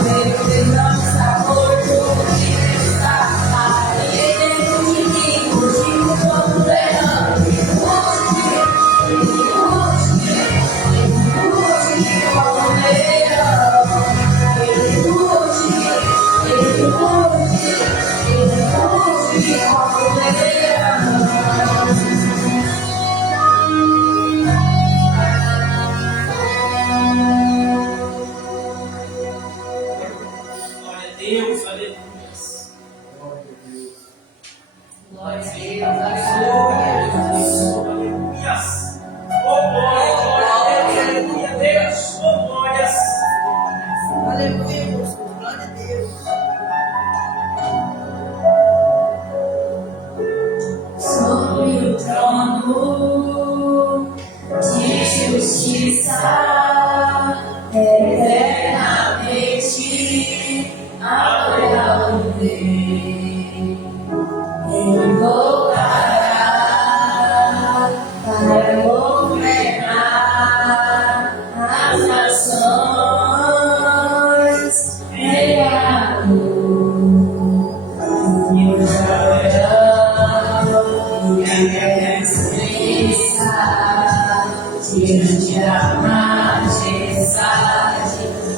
meu Deus, sabor do que está. Aqui dentro de mim, o rio do amor, Deus, aleluia. Glória a Deus, Aleluia. Oh, glória, aleluia, Deus. Oh, glória. aleluia, Jesus, glória a Deus. Sobre o trono de justiça, eternamente haverá um rei. Ele voltará para governar as nações. Reinado e o Jordão e a diante da majestade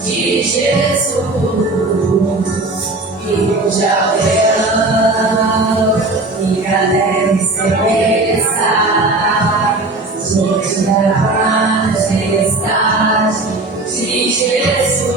de Jesus. E o Jordão e galera certeza diante da majestade de Jesus.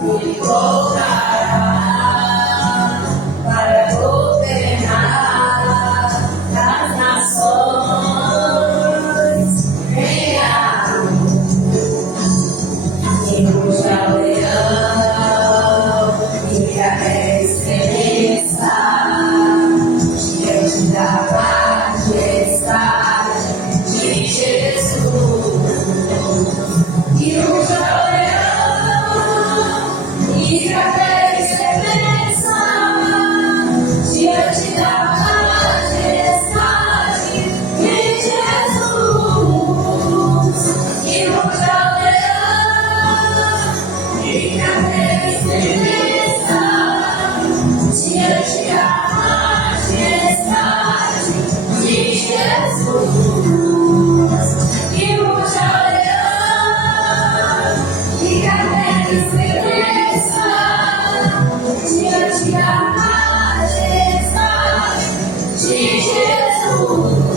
Ele voltará para governar as nações. Reinado em cuja leão e a excelência diante da majestade de Jesus. E o e cada excelência diante da majestade de Jesus. E o Jordão e cada excelência diante da majestade de Jesus. E o Jordão e cada excelência diante da majestade de Jesus.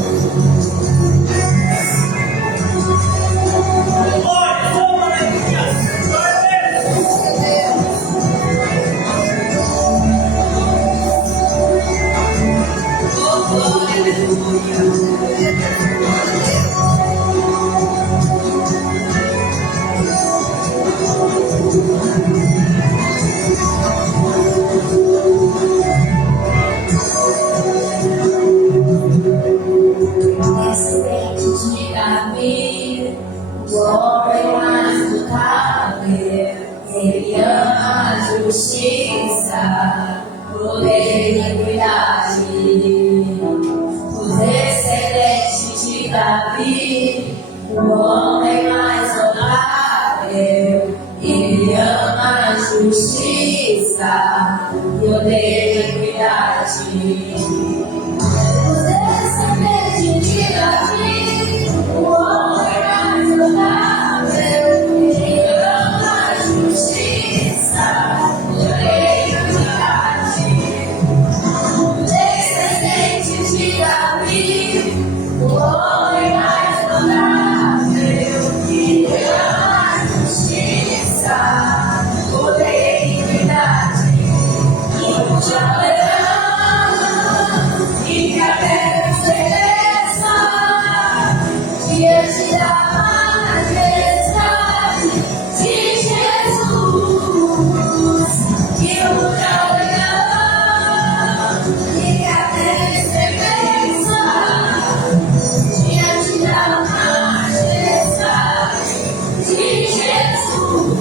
Descendente de Davi, o homem mais notável, ele ama a justiça, poder e equidade. O descendente de Davi, o homem mais notável. Ele ama a justiça e odeia a iniquidade. O descendente de Davi, o homem mais notável. Ele ama a justiça e odeia a iniquidade. O descendente de Davi, o homem mais notável. Ele ama a justiça, odeia a iniquidade. E o e que a terra estremeça diante da majestade de Jesus. E o e que a terra estremeça diante da majestade de Jesus.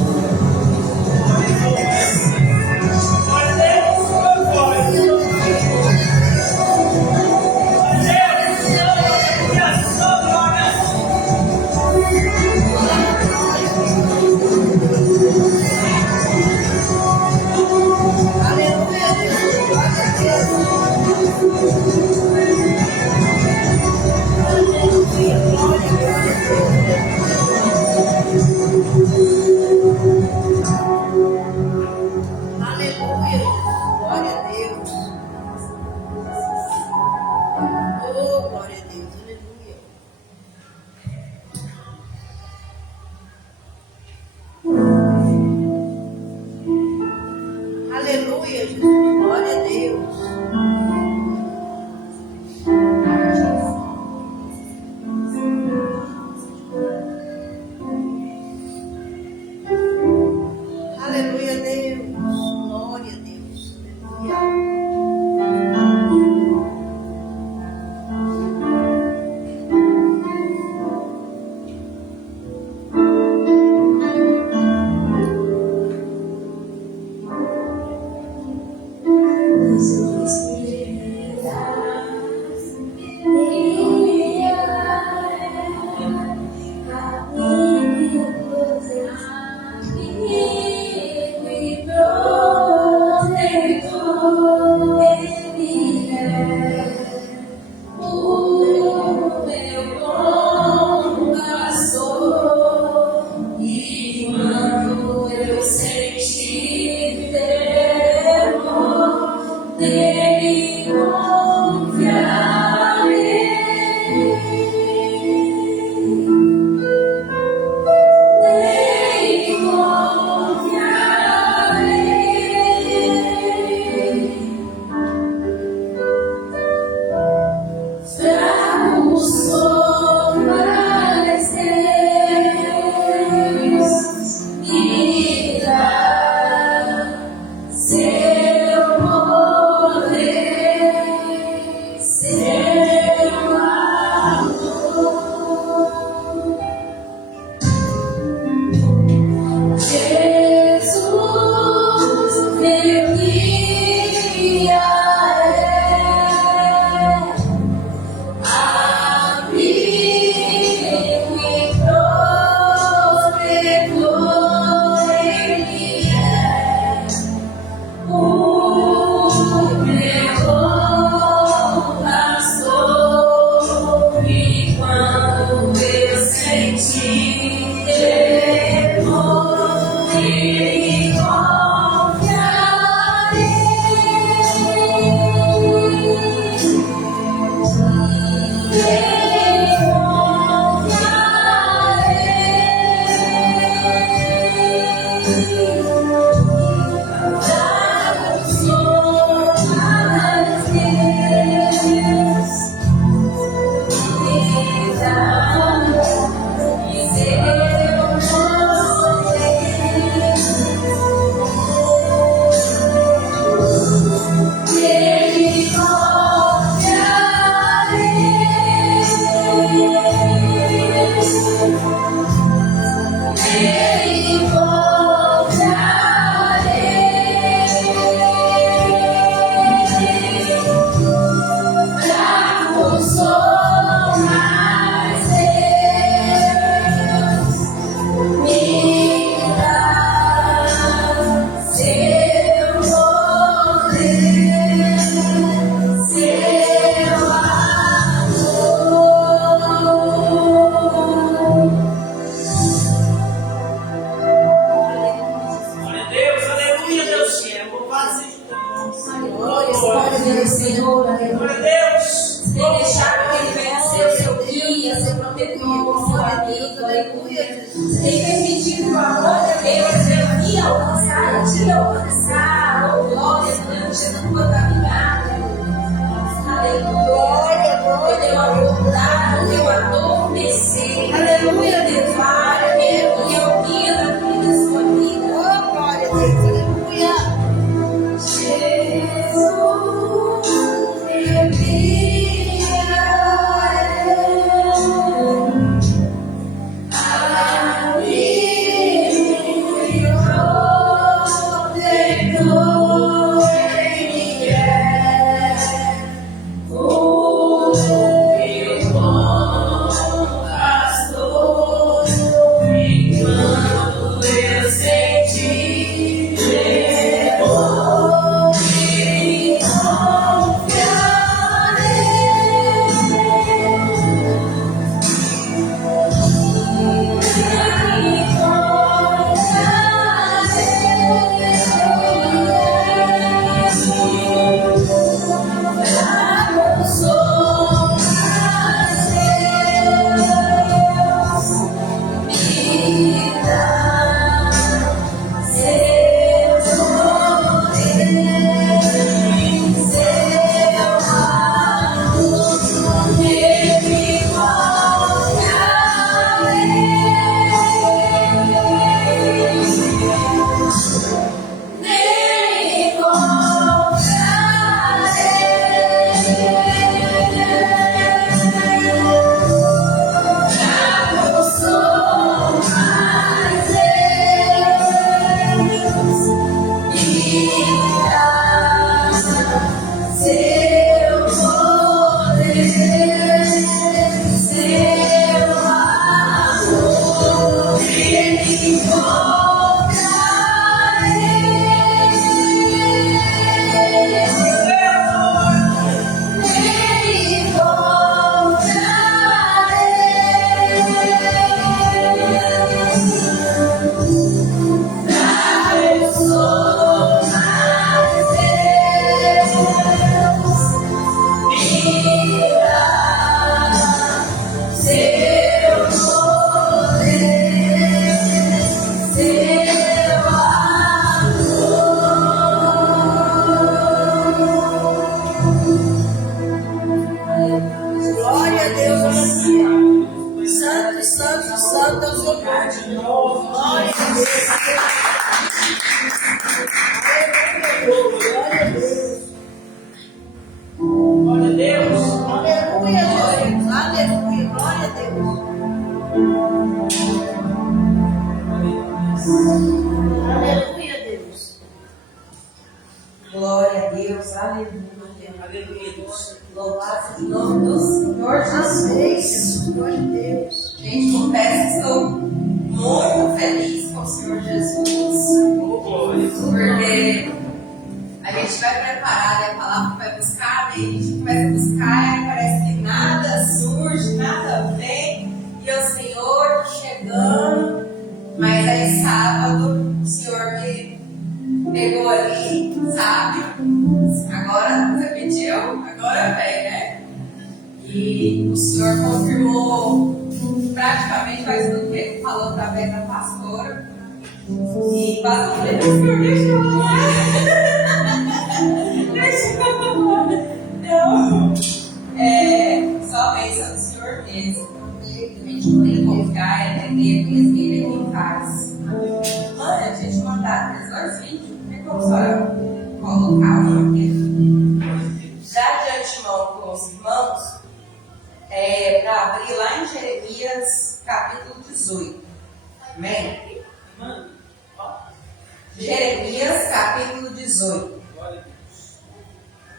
Aleluia. Glória a Deus. Oh, glória a Deus. Aleluia. Aleluia, Jesus. Glória a Deus. Aleluia, Deus. Glória a Deus. Aleluia. guia, seu protetor, seu amigo, aleluia. Você tem permitido que o amor de Deus venha me alcançar, te alcançar, oh glória, durante a tua caminhada. Aleluia. O teu acordar, o teu adormecer. Aleluia, Deus. Glória, Deus. E é o guia da vida, da sua vida. Oh, glória a Deus.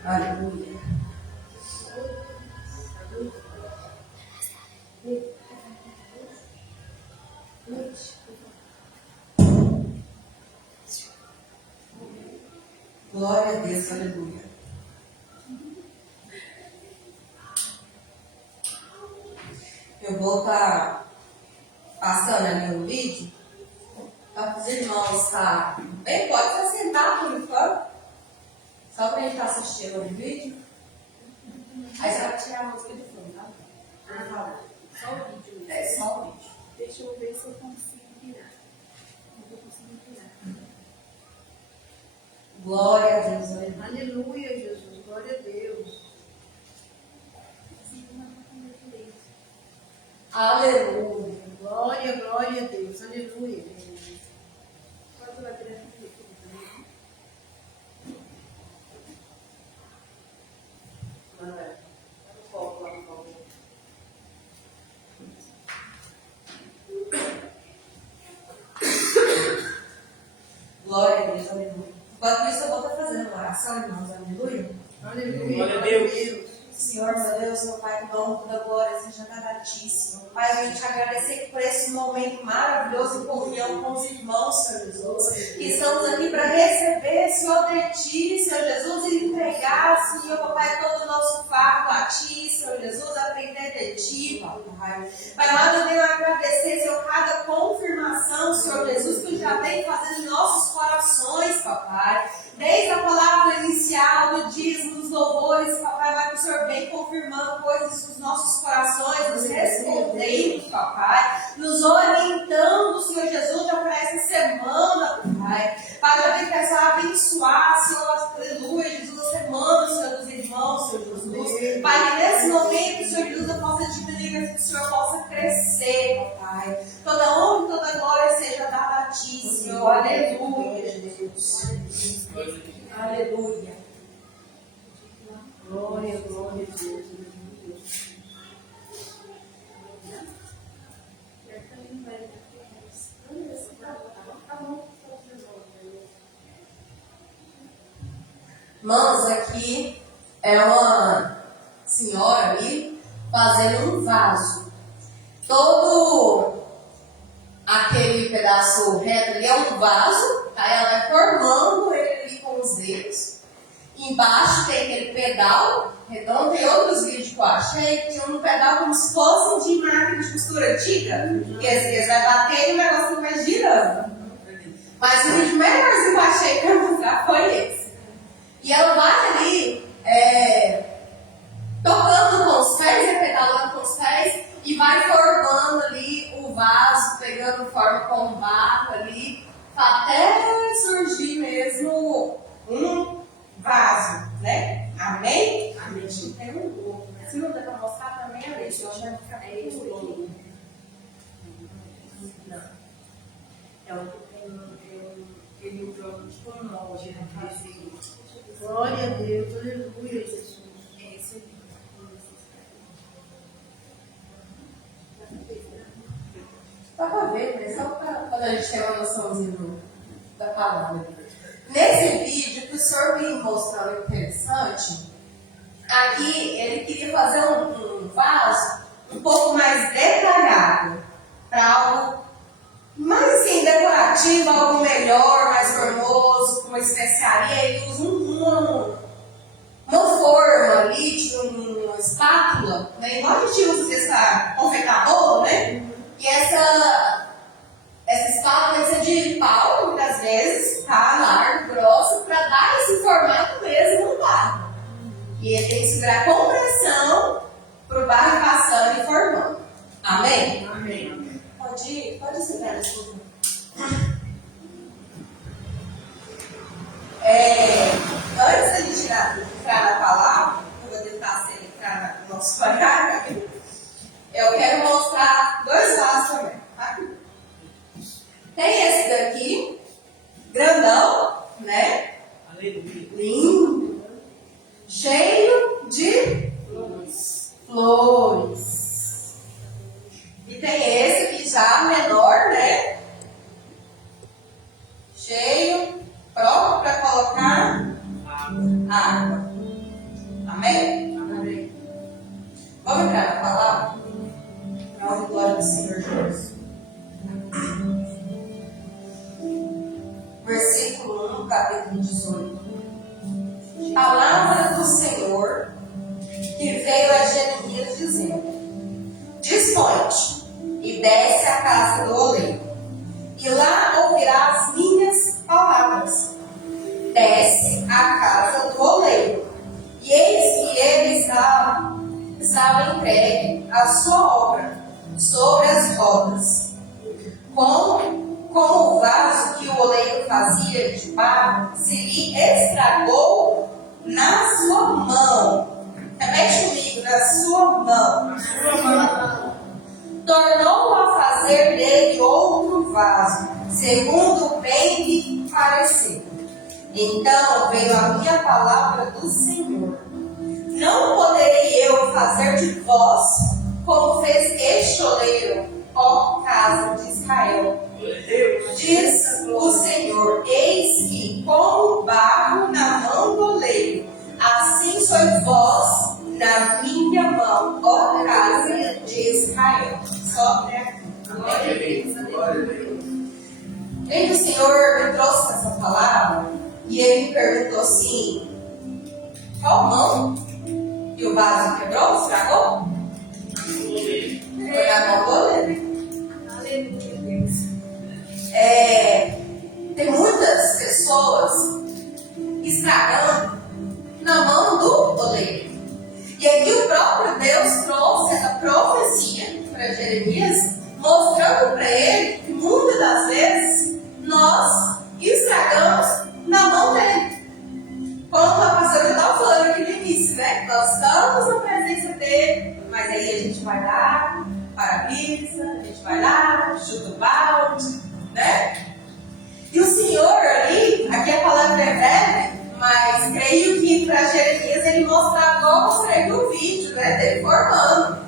Aleluia. Jesus, glória a Deus, aleluia. Eu vou estar passando ali um vídeo para os irmãos estar bem, pode se sentar por enquanto, só para a gente estar assistindo o vídeo. Aí você vai tirar a música de fundo, tá? Por favor. Só eu consigo virar. Eu consigo virar. Glória a Deus. Aleluia, Jesus. Glória a Deus. Aleluia. Glória, glória a Deus. Aleluia. Pode bater aqui também. Manda. Foco lá no foco. Glória a Deus, aleluia. Enquanto isso, eu vou estar fazendo oração, irmãos, aleluia. Aleluia. Glória a Deus. Senhor, meu Deus, meu Pai, que dom da glória seja gradatíssimo. Pai, a gente agradecer por esse momento maravilhoso em comunhão com os irmãos, Senhor Jesus, que estamos aqui para receber, Senhor, de Ti, Senhor Jesus, e entregar, Senhor, Papai, todo o nosso fardo a Ti, Senhor Jesus, aprender de Ti, Papai. Pai, amado, eu venho agradecer, Senhor, cada confirmação, Senhor Jesus, que já vem fazendo em nossos corações, Papai. Desde a palavra inicial, do dízimo, dos louvores, Papai, vai que o Senhor vem confirmando coisas nos nossos corações, nos respondendo, Papai, nos orientando, Senhor Jesus, já para essa semana, Papai. Pai, já vem pensar abençoar, Senhor, aleluia, Jesus, a semana, Senhor, dos irmãos, Senhor Jesus. Pai, que nesse momento, Senhor Jesus, eu possa diminuir, mas que o Senhor possa crescer, Papai. Toda honra e toda glória seja dada a Ti, Senhor, aleluia, Jesus. Aleluia. Glória, glória a Deus. Irmãos, aqui é uma senhora ali fazendo um vaso. Todo aquele pedaço reto ali é um vaso, aí ela vai formando ele ali com os dedos. Embaixo tem aquele pedal redondo. Tem outros vídeos que eu achei que tinha um pedal como se fosse de máquina de costura antiga, que às vezes vai bater e o negocinho vai girando. Mas o vídeo melhorzinho que eu achei para mostrar foi esse. E ela vai ali tocando com os pés, pedalando com os pés, e vai formando ali o vaso, pegando forma com barro ali, até surgir mesmo um vaso, né? Amém? Amém. Tem um pouco. Se não der para mostrar também, a leite. Eu já ficar meio longo. Não. É o que tem ele usou tipo um molde, né? Glória a Deus. Aleluia, Jesus. Esse aqui. Dá para ver, né? Só para quando a gente tem uma noçãozinha da palavra. Nesse vídeo que o senhor me mostrando interessante, aqui ele queria fazer um vaso um pouco mais detalhado, para algo mais assim, decorativo, algo melhor, mais formoso, com uma especiaria. Ele usa uma forma ali, tipo uma espátula, né? Igual a gente usa essa confeitar bolo, né? E essa espátula vai ser de pau, muitas vezes, tá? Largo, grosso, para dar esse formato mesmo no barro. E ele tem que segurar com pressão para o barro passando e formando. Amém? Amém. Pode segurar isso. Antes de a gente entrar na palavra, eu vou tentar entrar no nosso horário, eu quero mostrar dois vasos também. Aqui. Tem esse daqui, grandão, né? Aleluia. Lindo, cheio de flores. E tem esse aqui já menor, né? Cheio, próprio para colocar água. Amém? Amém. Vamos entrar na palavra? Para a glória do Senhor Jesus. Versículo 1, capítulo 18. Palavra do Senhor que veio a Jeremias dizendo: Dispõe-te e desce à casa do oleiro, e lá ouvirá as minhas palavras. Desce à casa do oleiro, e eis que ele estava entregue à sua obra sobre as rodas. como o vaso que o oleiro fazia de barro se lhe estragou na sua mão. Repete comigo, na sua mão. Tornou a fazer dele outro vaso, segundo o bem que pareceu. Então veio a minha palavra do Senhor. Não poderei eu fazer de vós como fez este oleiro, ó casa de Israel. Diz o Senhor: eis que, como barro na mão do oleiro, assim sois vós na minha mão, ó casa de Israel. Só glória a Deus. Aí o Senhor me trouxe essa palavra e ele me perguntou assim: qual mão que o vaso quebrou, estragou? Foi na mão do oleiro. Tem muitas pessoas estragando na mão do oleiro. E aqui o próprio Deus trouxe essa profecia para Jeremias, mostrando para ele que muitas das vezes nós estragamos na mão dele. Como a pastora estava falando aqui no início, né? Nós estamos na presença dele, mas aí a gente vai lá, para-brisa, a gente vai lá, chuta o balde, né? E o Senhor ali, aqui a palavra é breve, mas creio que para Jeremias ele mostrava, igual eu mostrei no vídeo, né, dele formando.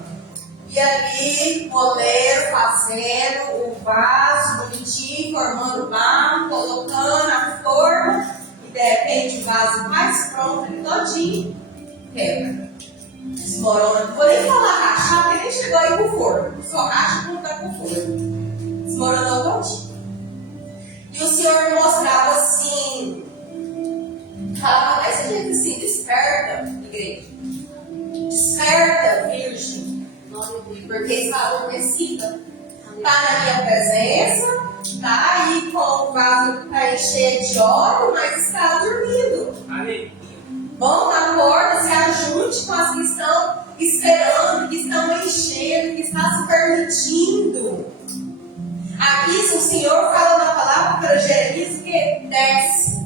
E ali o oleiro fazendo o vaso bonitinho, formando o barro, colocando a forma, e de repente o vaso mais pronto, ele todinho, quebra. Desmorona. Não vou nem falar rachar, porque nem chegou aí com o forno. Só racha quando está com o forno. Desmoronou todinho. E o Senhor me mostrava assim, falava desse jeito assim: desperta, igreja. Desperta, virgem. Porque está adormecida. Está na minha presença, está aí com o vaso para encher de óleo, mas está dormindo. Bom, acorda, se ajunte com as que estão esperando, que estão enchendo, que estão se permitindo. Aqui o Senhor fala na palavra para Jeremias que desce.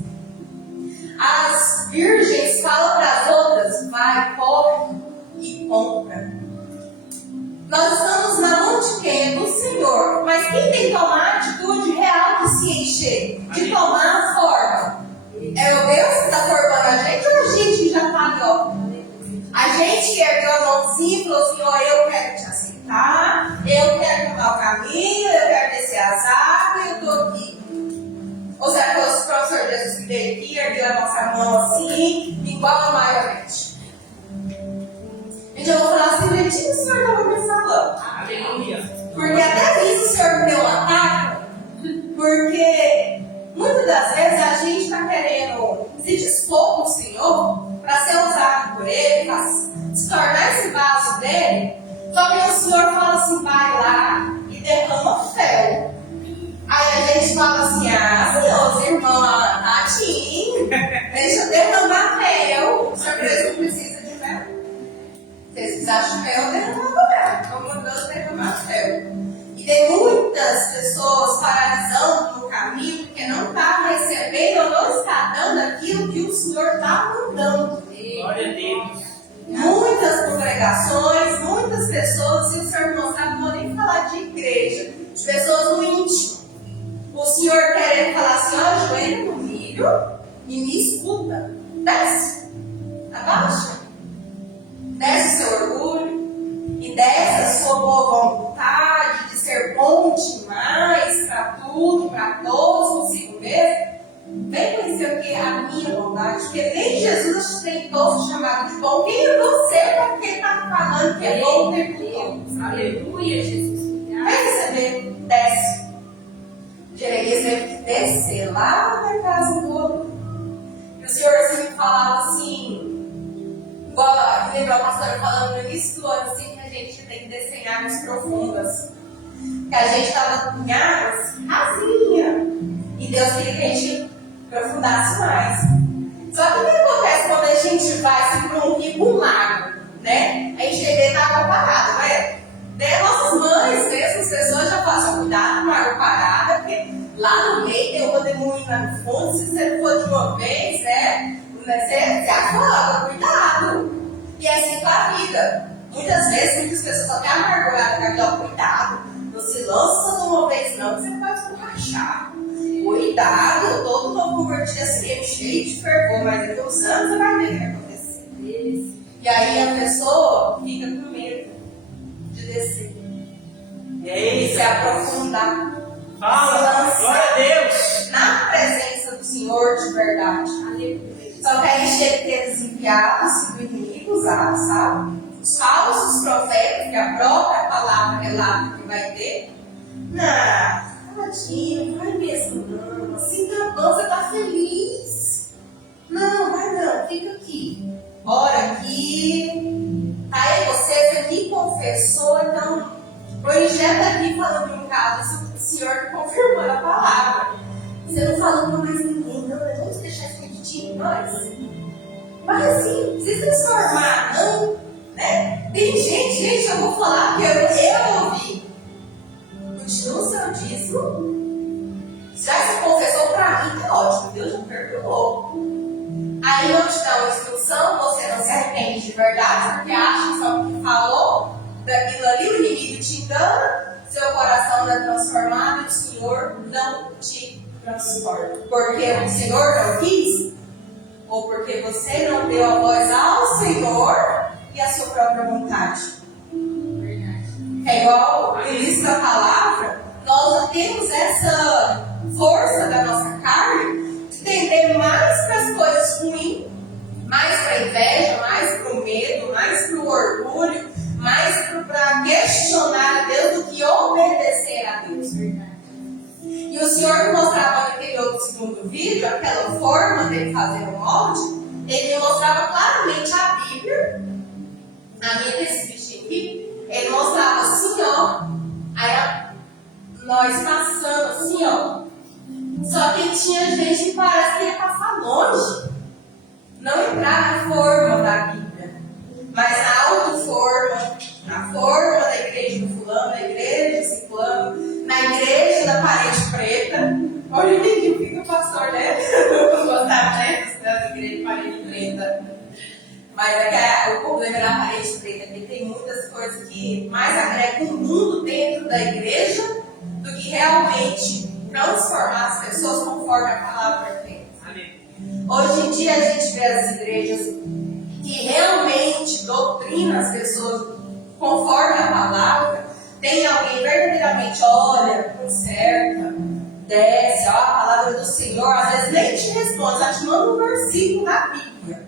As virgens falam para as outras: vai, corre e compra. Nós estamos na mão de quem? Do Senhor. Mas quem tem que tomar a atitude real de se encher, de tomar a forma? É o Deus que está formando a gente ou a gente que já está ali, ó? A gente que ergueu a mãozinha e falou assim: ó, eu quero te aceitar, eu quero tomar o caminho, eu quero descer as águas, eu estou aqui. Ou será que o professor Jesus que veio aqui, ergueu a nossa mão assim, igual a maiormente? Gente, eu vou falar assim, direitinho, o Senhor estava me falando. Aleluia. Porque até isso o Senhor me deu uma ataca, porque muitas das vezes a gente está querendo se dispor com o Senhor para ser usado por Ele, para se tornar esse vaso dele. Só que o Senhor fala assim: vai lá e derrama fel. Aí a gente fala assim: ah, Senhor, irmã, tadinho, deixa eu derramar fel. O Senhor não precisa de fel. Se vocês precisarem de fel, derrama fel. Estou mandando derramar fel. E tem muitas pessoas paralisando no caminho porque não está recebendo ou não está dando aquilo que o Senhor está mandando. Glória a Deus. Muitas congregações, muitas pessoas, e o Senhor não sabe, não vou nem falar de igreja, de pessoas no íntimo. O Senhor querendo falar assim: ó, ajoelha no milho e me escuta. Desce, abaixa. Desce o seu orgulho e desce a sua boa vontade de ser bom demais para tudo, para todos, consigo mesmo. Vem conhecer o que é a minha bondade, porque nem Jesus tentou se chamar de bom. Quem é você para quem está falando que é bom ter tudo? Aleluia, Jesus. Vai receber, desce. Jeremias teve que descer lá na casa do outro. E o Senhor sempre falava assim, igual lembra a pastora falando no início do ano, assim, que a gente tem que descer em águas profundas. Que a gente estava em águas rasinhas. E Deus queria que a gente aprofundasse mais. Só que o que acontece quando a gente vai para um rio, um lago, né? A gente tem medo da água parada, não é? Daí nossas mães, mesmo as pessoas já falam: cuidado com a água parada. lá no fundo, se você for de uma vez, né? Você afoga, cuidado. E é assim com a vida. Muitas vezes, muitas pessoas até amarguradas com aquilo, cuidado. Não se lança de uma vez, não, que você pode esborrachar. Cuidado, todo novo convertido assim, cheio de fervor, mas daqui a uns anos você vai ver o que vai acontecer. E aí a pessoa fica com medo de descer. E se aprofundar. Fala, glória a Deus. Na presença do Senhor de verdade. Só que aí chega aqueles enviados que o inimigo usava, sabe? Os falsos profetas, que a própria palavra relata que vai ter. Não, tadinho, vai mesmo não. Assim tá bom, você tá feliz. Não, vai não, fica aqui. Bora aqui. Aí você me confessou, então projeta aqui falando de um caso, o Senhor confirmando a palavra. Você não falou com mais ninguém, não, vamos deixar isso bonitinho, nós. Mas assim, precisa transformar, não, né? Tem gente, eu vou falar que eu ouvi. Continua o seu dízimo. Já se confessou pra mim, que ótimo, Deus já perdoou. Aí não te dá uma instrução, você não se arrepende de verdade, porque acha que só porque falou daquilo ali, o inimigo te engana, seu coração não é transformado e o Senhor não te transforma. Porque o Senhor não quis, ou porque você não deu a voz ao Senhor e a sua própria vontade. É igual o início da palavra, nós já temos essa força da nossa carne de tender mais para as coisas ruins, mais para a inveja, mais para o medo, mais para o orgulho, mais para questionar a Deus do que obedecer a Deus. E o Senhor mostrava naquele outro segundo vídeo, aquela forma dele fazer o molde, ele mostrava claramente a Bíblia, a minha desse bichinho aqui, ele mostrava assim, ó, aí nós passando assim, ó, só que tinha gente que parece que ia passar longe, não entrar na forma da Bíblia, mas na autoforma, na forma da igreja do fulano, da igreja do ciclano, na igreja da parede preta. Olha o que fica o pastor, né? Eu gostava, né? Das igrejas de parede preta. Mas é que o problema é na parede preta, porque tem muitas coisas que mais agregam o mundo dentro da igreja do que realmente transformar as pessoas conforme a palavra tem. Hoje em dia a gente vê as igrejas que realmente doutrinam as pessoas conforme a palavra. Tem alguém verdadeiramente, olha, conserta, desce, ó, a palavra do Senhor, às vezes nem te responde, só te manda um versículo da Bíblia.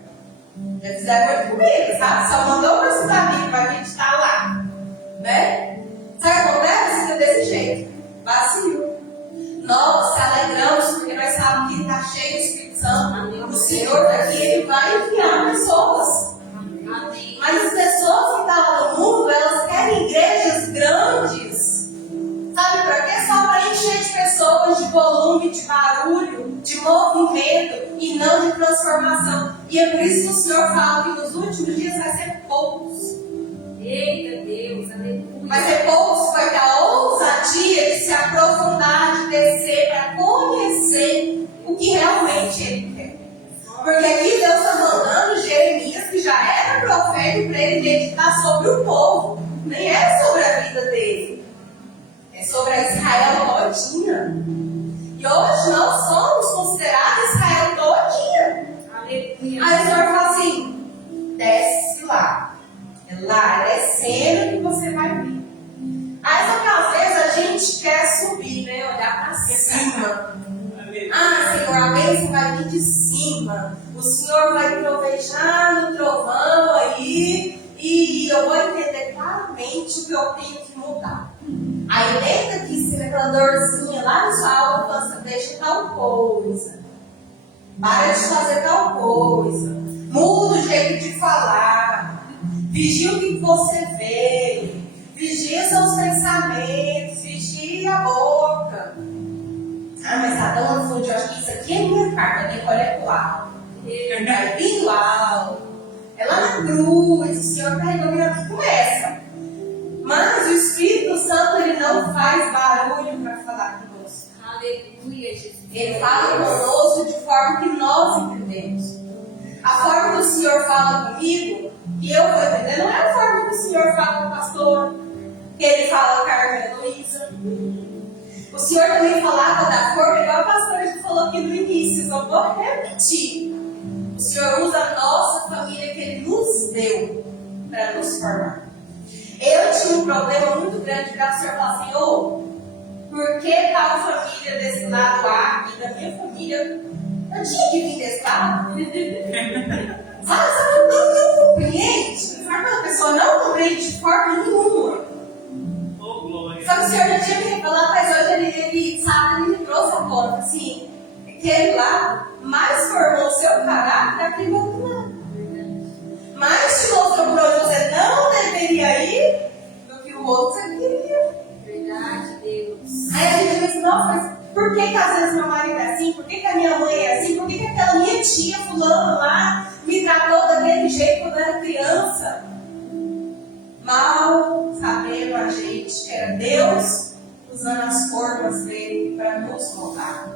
Já fizeram muito comigo, sabe? Só mandou um versículo da Bíblia para a gente estar lá, né? Sabe o que acontece? Fica desse jeito, vazio. Nós se alegramos porque nós sabemos que ele está cheio do Espírito Santo. O Senhor daqui, ele vai enviar pessoas. Mas as pessoas que estão lá no mundo, elas querem igrejas grandes. Sabe para quê? Só para encher de pessoas, de volume, de barulho, de movimento e não de transformação. E é por isso que o Senhor fala que nos últimos dias vai ser poucos. Eita Deus, aleluia. Vai ser poucos, vai ter a ousadia de se aprofundar, de descer para conhecer o que realmente Ele quer. Porque aqui Deus está mandando Jeremias, que já era profeta, para ele meditar sobre o povo. Nem é sobre a vida dele. É sobre a Israel todinha. E hoje nós somos considerados Israel todinha. Aleluia. Aí o Senhor fala assim, desce lá. É lá, descendo que você vai vir. Aí só que às vezes a gente quer subir, né? Olhar para cima. Ah, Senhor, a bênção vai vir de cima. O Senhor vai trovejar no trovão aí. E eu vou entender claramente o que eu tenho que mudar. Aí dentro aqui, se aquela dorzinha lá na sua alma, você deixa tal coisa. Para de fazer tal coisa. Muda o jeito de falar. Vigia o que você vê. Vigia seus pensamentos. Vigia a boca. Ah, mas a dona falou, eu acho que isso aqui é minha carta, eu tenho que olhar pro alto. Vai vindo alto. É lá na cruz, o Senhor carregou minha vida com essa. Mas o Espírito Santo, ele não faz barulho para falar conosco. Aleluia, Jesus. Ele fala conosco de forma que nós entendemos. A forma que o Senhor fala comigo, que eu vou entender, não é a forma que o Senhor fala com o pastor, que ele fala com a irmã Heloísa. O Senhor também falava da forma, igual a pastora já falou aqui no início, só vou repetir. O Senhor usa a nossa família que Ele nos deu para nos formar. Eu tinha um problema muito grande para o Senhor falar assim, por que tal família desse lado A e da minha família? Eu tinha que vir desse lado. Sabe, não compreende? Sabe quando a pessoa não compreende de forma nenhuma? Só que o Senhor já tinha me revelado, mas hoje ele sabe, ele me trouxe a conta, assim, aquele lá mais formou o seu caráter que o outro lado. Mais te mostrou por onde você não deveria ir do que o outro você queria. Verdade, Deus. Aí a gente diz, nossa, mas por que às vezes meu marido é assim? Por que a minha mãe é assim? Por que aquela minha tia fulano lá me tratou daquele jeito quando eu era criança? Mal sabendo a gente que era Deus usando as formas dele para nos moldar.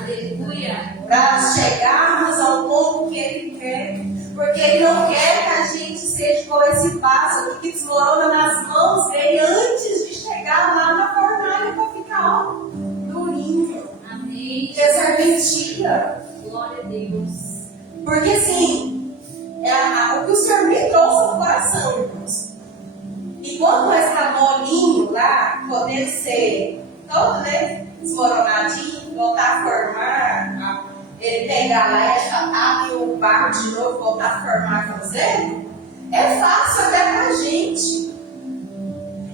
Aleluia. Para chegarmos ao ponto que ele quer. Porque ele não quer que a gente seja como esse vaso que desmorona nas mãos dele antes de chegar lá na fornalha para ficar durinho. Amém. Que é serventia. Glória a Deus. Porque assim, o que o Senhor me trouxe no coração, irmãos. Enquanto nós está molinho lá, podendo ser todo desmoronadinho, voltar a formar, ele pegar lá e achatar e o barro de novo voltar a formar com você, é fácil até pra gente.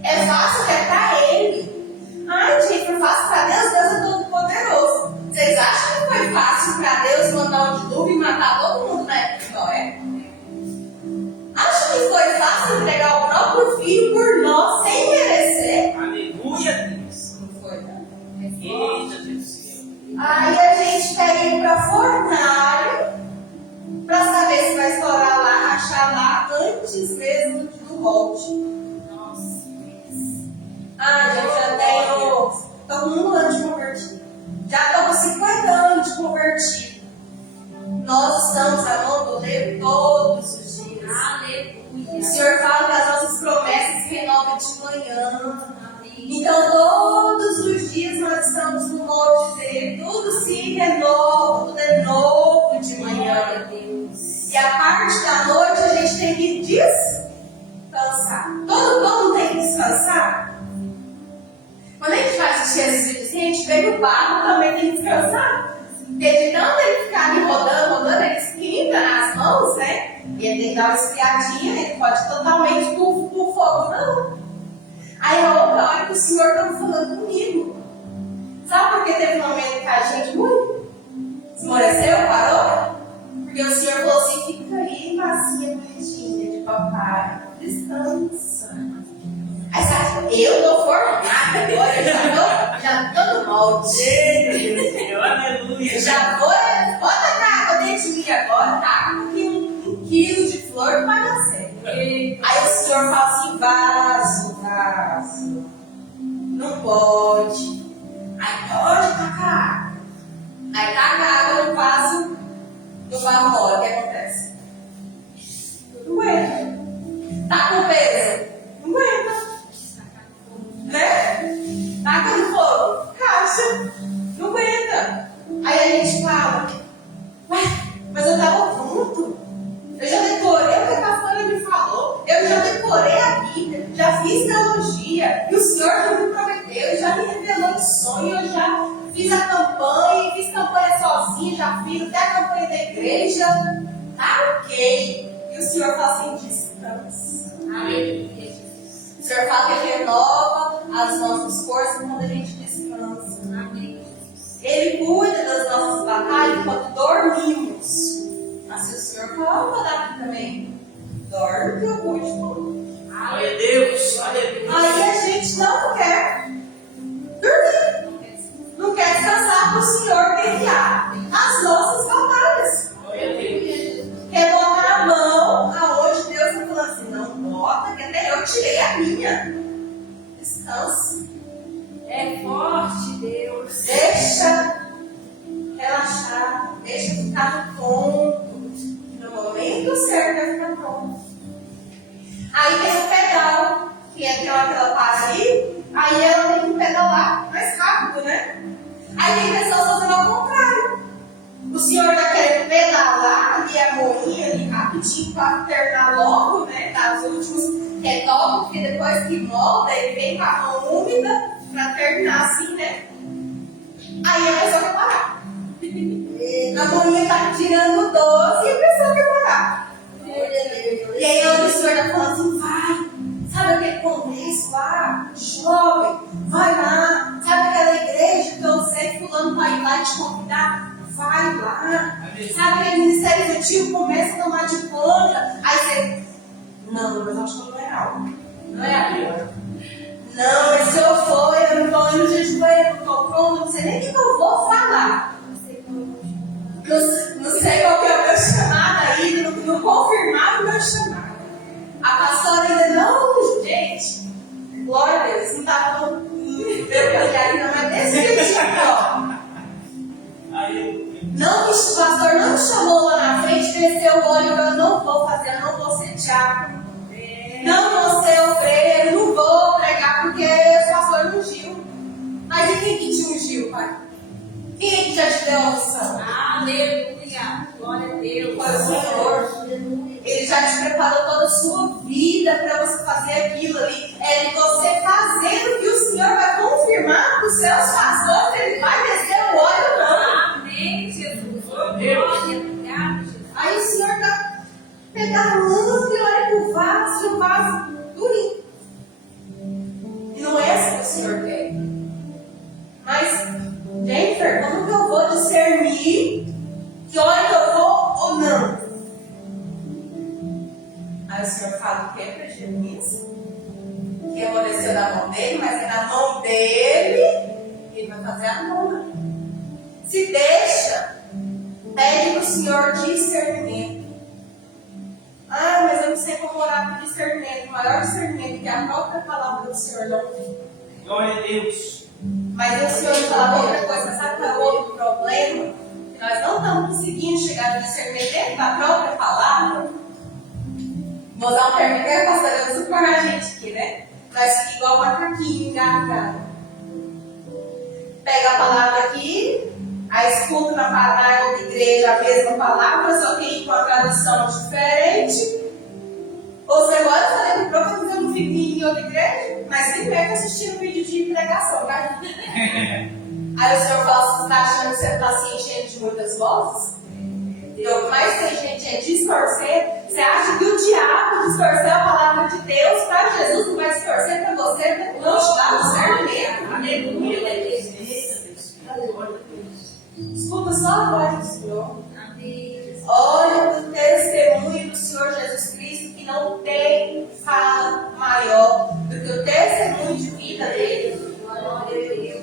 É fácil até pra ele. Ai, gente, foi fácil pra Deus, Deus é todo poderoso. Vocês acham que foi fácil pra Deus mandar um dilúvio e matar todo mundo na época de Noé? Acho que foi fácil entregar o próprio filho por nós sem merecer? Aleluia, Deus. Não foi, não. Eita, Deus. Aí a gente quer ir para fornalha para saber se vai estourar lá, rachar lá antes mesmo do molde. Nossa. Gente, já tenho. Estou com 1 ano de convertido. Já estou com 50 anos de convertido. Nós estamos amando ler todos os dias. Aleluia. O Senhor fala que as nossas promessas se renovam de manhã. Amém. Então, todos os dias nós estamos no molde dele. Tudo se renova, tudo é novo de Glória a manhã. Deus. E a parte da noite a gente tem que descansar. Todo mundo tem que descansar. Quando a gente vai assistir esses vídeos, a gente vê que o barro também tem que descansar. Porque de tanto ele ficar ali rodando, ele esquenta nas mãos, né? E ele tem que dar uma esfriadinha, ele pode totalmente por fogo, não. Aí a outra hora que o Senhor estava falando comigo. Sabe por que teve um momento que a gente esmoreceu, parou? Porque o Senhor falou assim, fica aí, massinha bonitinha de papai, descansa. Aí sabe, eu tô formada agora, eu já tô no molde. Aleluia. Já vou, bota a água dentro de mim agora, tá? Porque 1 quilo de flor não vai nascer. Aí o Senhor fala assim, vaso, não pode. Aí pode tacar água. Aí taca a água no vaso, do barro mole, o que acontece? Não aguenta. Tá com peso? Não aguenta. Né? Taca no fogo, caixa, não aguenta. Aí a gente fala, ué, mas eu tava pronto. Eu já decorei o que a pastora me falou. Eu já decorei a Bíblia, já fiz teologia. E o Senhor já me prometeu, já me revelou em sonho. Eu já fiz a campanha, fiz campanha sozinha, já fiz até a campanha da igreja. Tá ok. E o Senhor fala assim, descansa. Aleluia. O Senhor fala que Ele renova as nossas forças quando a gente descansa. Amém. Ele cuida das nossas batalhas enquanto dormimos. Mas se o Senhor falar, vou dar aqui também. Dorme que eu cuido de tudo. Glória a Deus. Aleluia. Aí a gente não quer dormir. Não quer descansar para o Senhor guerrear as nossas batalhas. Glória a Deus. Quer botar a mão aonde Deus está falando assim, não bota, que até eu tirei a minha. Descansa. É forte, Deus. Deixa Estava pronto. No momento certo vai ficar pronto. Aí tem o pedal, que é aquela que ela para ali, aí ela tem que pedalar mais rápido, né? Aí tem pessoas fazendo ao contrário. O senhor está querendo pedalar ali a moinha ali rapidinho para terminar logo, né? Dar os últimos retoques, porque depois que molda, ele vem com a mão úmida para terminar assim, né? Aí a pessoa quer parar. A moinha está tirando 12 e a pessoa quer parar. E aí o senhor está falando assim, vai. Sabe aquele congresso lá, jovem? Vai lá. Sabe aquela igreja que eu sei que fulano vai lá te convidar? Vai lá. Sabe aquele ministério infantil começa a tomar de conta? Aí você, não, mas acho que não é algo. Não é agora. Não, mas se eu for, eu não estou indo de joelho, não estou pronto, não sei nem o que eu vou falar. Não sei qual que é o meu chamado ainda, não confirmaram o meu chamado. A pastora ainda não, gente, glória a Deus, não estava no meu caminho, mas desse jeitinho, ó. Não, o pastor não me chamou lá na frente, desceu o óleo, eu não vou fazer, eu não vou ser diácono, não vou ser obreiro, não vou pregar porque o pastor não ungiu. Mas e quem que te ungiu, pai? Quem é que já te deu a opção? Aleluia, glória a Deus. Foi o Senhor. Ele já te preparou toda a sua vida para você fazer aquilo ali. É você fazendo que o Senhor vai confirmar para os seus pastores que ele vai descer o óleo ou não. Amém, Jesus. Glória, obrigado, Jesus. Aí o Senhor está pedalando e olha para o vaso durinho. E não é assim que o Senhor quer. Mas, Jennifer, como que eu vou discernir que hora que eu vou ou não? Aí o Senhor fala o que para Jeremias? Que amoleceu da mão dele, mas é na mão dele que ele vai fazer a nona. Se deixa, pede para o Senhor discernimento. Ah, mas eu não sei como orar por discernimento. O maior discernimento que a própria palavra do Senhor não tem. Glória a Deus. Mas o Senhor fala outra coisa. Sabe qual é o outro problema? Que nós não estamos conseguindo chegar no discernimento dentro da própria palavra. Vou dar um termo que a pastora usa para a gente aqui, né? Nós ficamos igual macaquinho engasgado. Pega a palavra aqui, aí escuta na outra igreja a mesma palavra, só que com uma tradução diferente. Ou você agora eu falei pro próprio que eu não fico em outra igreja, mas sempre é assistindo vídeo de pregação, tá? Aí o Senhor fala, você está achando que você está se enchendo de muitas vozes? Então, mais tem gente distorcendo. Você acha que o diabo distorceu a palavra de Deus para Jesus, não vai distorcer para você, não te dá discernimento. Aleluia. Escuta só a voz do Senhor. Olha para o testemunho do Senhor Jesus Cristo, que não tem fala maior do que o testemunho de vida dele.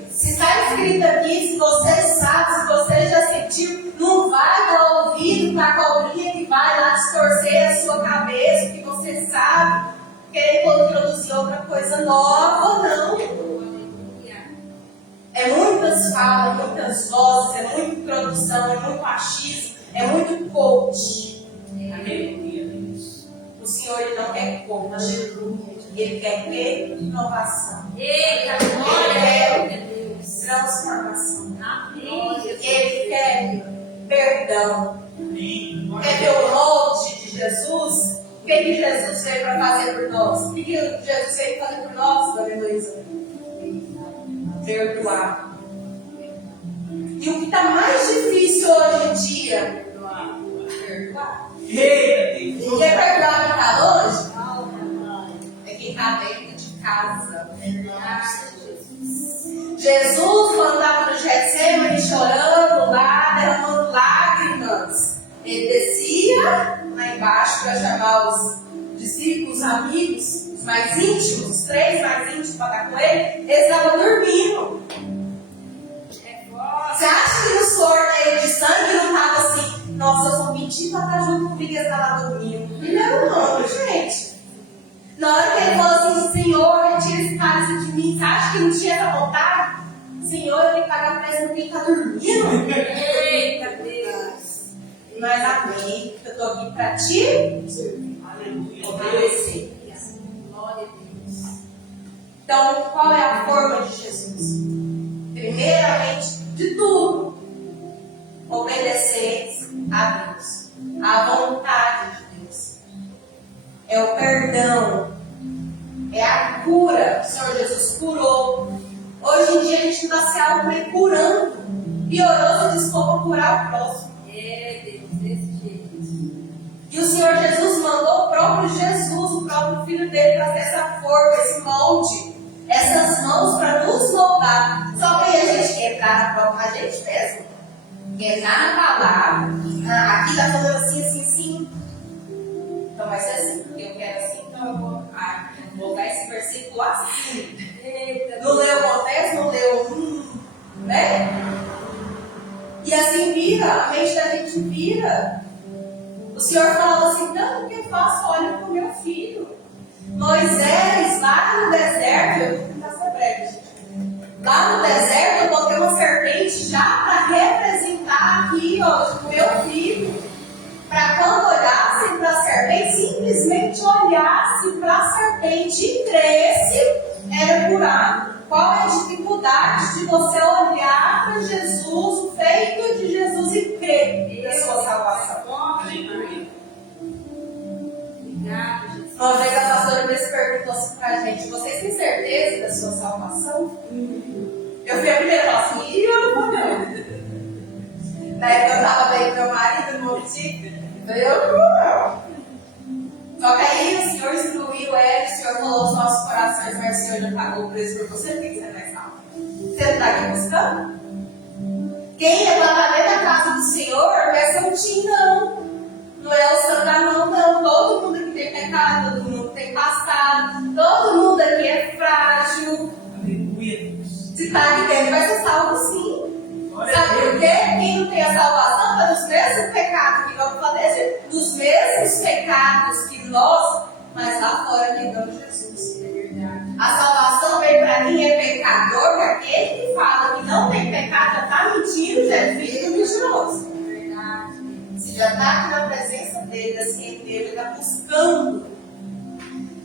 Se está escrito aqui, se você sabe, se você já sentiu, não vai dar ouvido para a cobrinha que vai lá distorcer a sua cabeça, que você sabe, querer introduzir outra coisa nova, não. É muitas falas, muitas vozes, é muita introdução, é muito achismo, é muito coach. O Senhor ele não quer coach, ele quer inovação. Eita, Ele glória. quer transformação. Ele quer perdão. Quer ver o molde de Jesus? O que Jesus veio para fazer por nós? O que Jesus veio fazer por nós, Dona Heloísa? Perdoar. E o que está mais difícil hoje em dia? Perdoar. Quem quer perdoar quem está longe? É quem está dentro de casa. Jesus, quando estava no Getsemane, chorando lá, derramando lágrimas, ele descia lá embaixo para chamar os discípulos, amigos, os mais íntimos, os 3 mais íntimos para estar com ele, eles estavam dormindo. Você acha que no suor dele de sangue não estava assim, nossa, eu vou mentir para estar junto comigo e ele estava dormindo? Não, gente. Na hora que ele falou assim, Senhor, retira esse cálice de mim, você acha que não tinha essa vontade? Senhor, eu tenho que pagar preço, não tem que estar dormindo. Eita, Deus. Mas aqui, eu estou aqui para te Aleluia. obedecer. Glória a Deus. Então, qual é a forma de Jesus? Primeiramente, de tudo, obedecer a Deus, a vontade de Deus. É o perdão, é a cura. O Senhor Jesus curou. Hoje em dia a gente não está se auto-curando. Piorou se desculpa curar o próximo. É, Deus, desse jeito. E o Senhor Jesus mandou o próprio Jesus, o próprio Filho dele, para ter essa forma, esse molde, essas mãos para nos moldar. Só que aí a gente quer entrar na própria, a gente mesmo. Quer entrar na palavra. Ah, aqui está falando assim, assim, assim. Então vai ser assim, porque eu quero assim, então eu vou colocar esse versículo assim. Eita, Não leu o contexto, não leu, né? E assim vira, a mente da gente vira. O Senhor falou assim, tanto que eu faço, olha para o meu filho. Moisés, lá no deserto, eu vou tentar ser breve, gente. Lá no deserto eu botei uma serpente já para representar aqui, ó, o meu filho. Para quando olhassem para a serpente, simplesmente olhasse para a serpente e cresce, era curado. Qual é a dificuldade de você olhar para Jesus, o feito de Jesus e crer na sua salvação? Aleluia. Obrigada, Jesus. Uma vez a pastora Inês perguntou assim para a gente, vocês têm certeza da sua salvação? Eu fui a primeira a falar assim, e eu não vou não. Na época eu estava bem com meu marido no Monte, eu não vou não. Só que aí o Senhor instruiu ela, o Senhor falou aos nossos corações, mas o Senhor já pagou o preço por você, por que você não é salvo? Você não está aqui buscando? Quem é para dentro da casa do Senhor não é santinho, não. Não é o santo da mão, não. Todo mundo aqui tem pecado, todo mundo tem passado, todo mundo aqui é frágil. Aleluia. Se está aqui dentro, vai ser salvo sim. Sabe por quê? Quem não tem a salvação está nos mesmos pecados que vamos fazer, dos mesmos pecados que nós, mas lá fora negamos Jesus. É verdade. A salvação veio para quem é pecador, que aquele que fala que não tem pecado já está mentindo, já é filho mentiroso. É verdade. Você já está aqui na presença dele, assim, ele está buscando.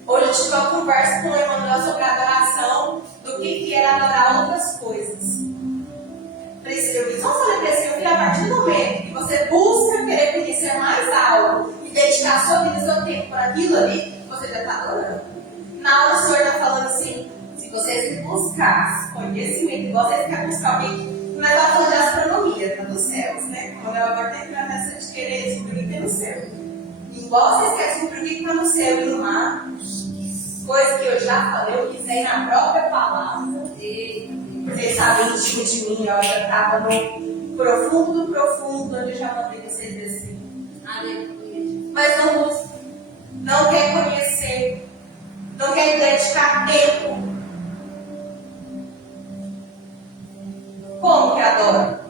Hoje eu tive uma conversa com o Emanuel sobre a adoração, do que era adorar outras coisas. Eu só falei para esse meu filho, a partir do momento que você busca querer conhecer mais algo e dedicar sua vida e seu tempo para aquilo ali, você já está adorando. Na hora o Senhor está falando assim, se vocês buscassem conhecimento, igual vocês querem buscar alguém, não é lá falando de astronomia, tá dos céus, né? Quando eu agora tenho que ir nessa de querer descobrir o que tem no céu. Igual vocês querem descobrir o que está no céu e no mar, coisa que eu já falei, eu quiser ir na própria palavra. Porque ele estava íntimo de mim, eu já estava no profundo do profundo, onde eu já mandei vocês descer. Aleluia. Mas não busca, não quer conhecer, não quer dedicar tempo. Como que adora?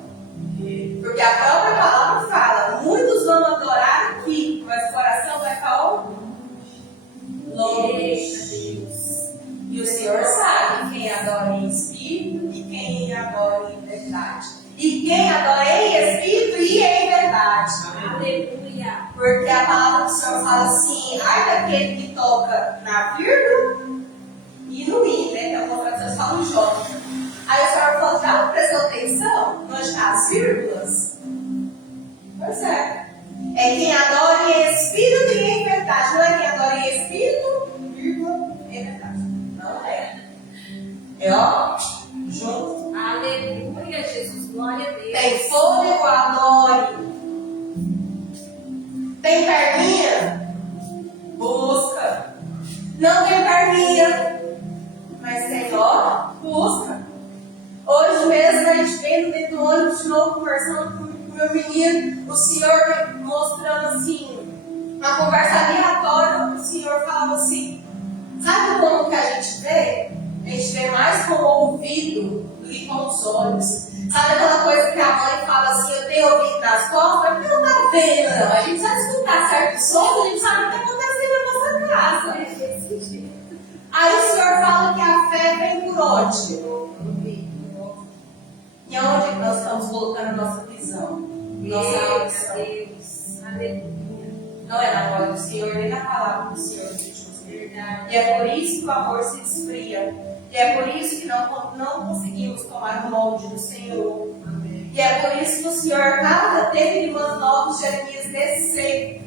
Porque a própria palavra fala, muitos vão adorar aqui, mas o coração vai ficar longe. E o Senhor sabe quem adora em espírito e quem adora em verdade. E quem adora em espírito e em verdade. Aleluia. Porque a palavra do Senhor fala assim, ai daquele que toca na vírgula e no i, né? Que algumas traduções falam J. Aí o Senhor falou, já prestou atenção onde estão as vírgulas? Pois é. É quem adora em espírito e em verdade. Não é quem adora em espírito, vírgula, em verdade. Não é. É ó, junto. Aleluia, Jesus. Glória a Deus. Tem fôlego, adore. Tem perninha? Busca. Não tem perninha, mas tem ó, busca. Hoje mesmo a gente veio dentro do ônibus de novo conversando com o meu menino, o Senhor mostrando assim, uma conversa aleatória, o Senhor falava assim, sabe como que a gente vê? A gente vê mais com o ouvido do que com os olhos. Sabe aquela coisa que a mãe fala assim, eu tenho ouvido nas costas, mas não está vendo, não. A gente sabe escutar certos sons, a gente sabe o que está acontecendo na nossa casa. É desse jeito. Aí o Senhor fala que a fé vem por onde? E onde nós estamos colocando a nossa visão? Nossa audição. Não é na voz do Senhor, nem na palavra do Senhor. E é por isso que o amor se esfria. E é por isso que não conseguimos tomar o molde do Senhor. E é por isso que o Senhor, cada tempo de mantos novos, Jeremias descer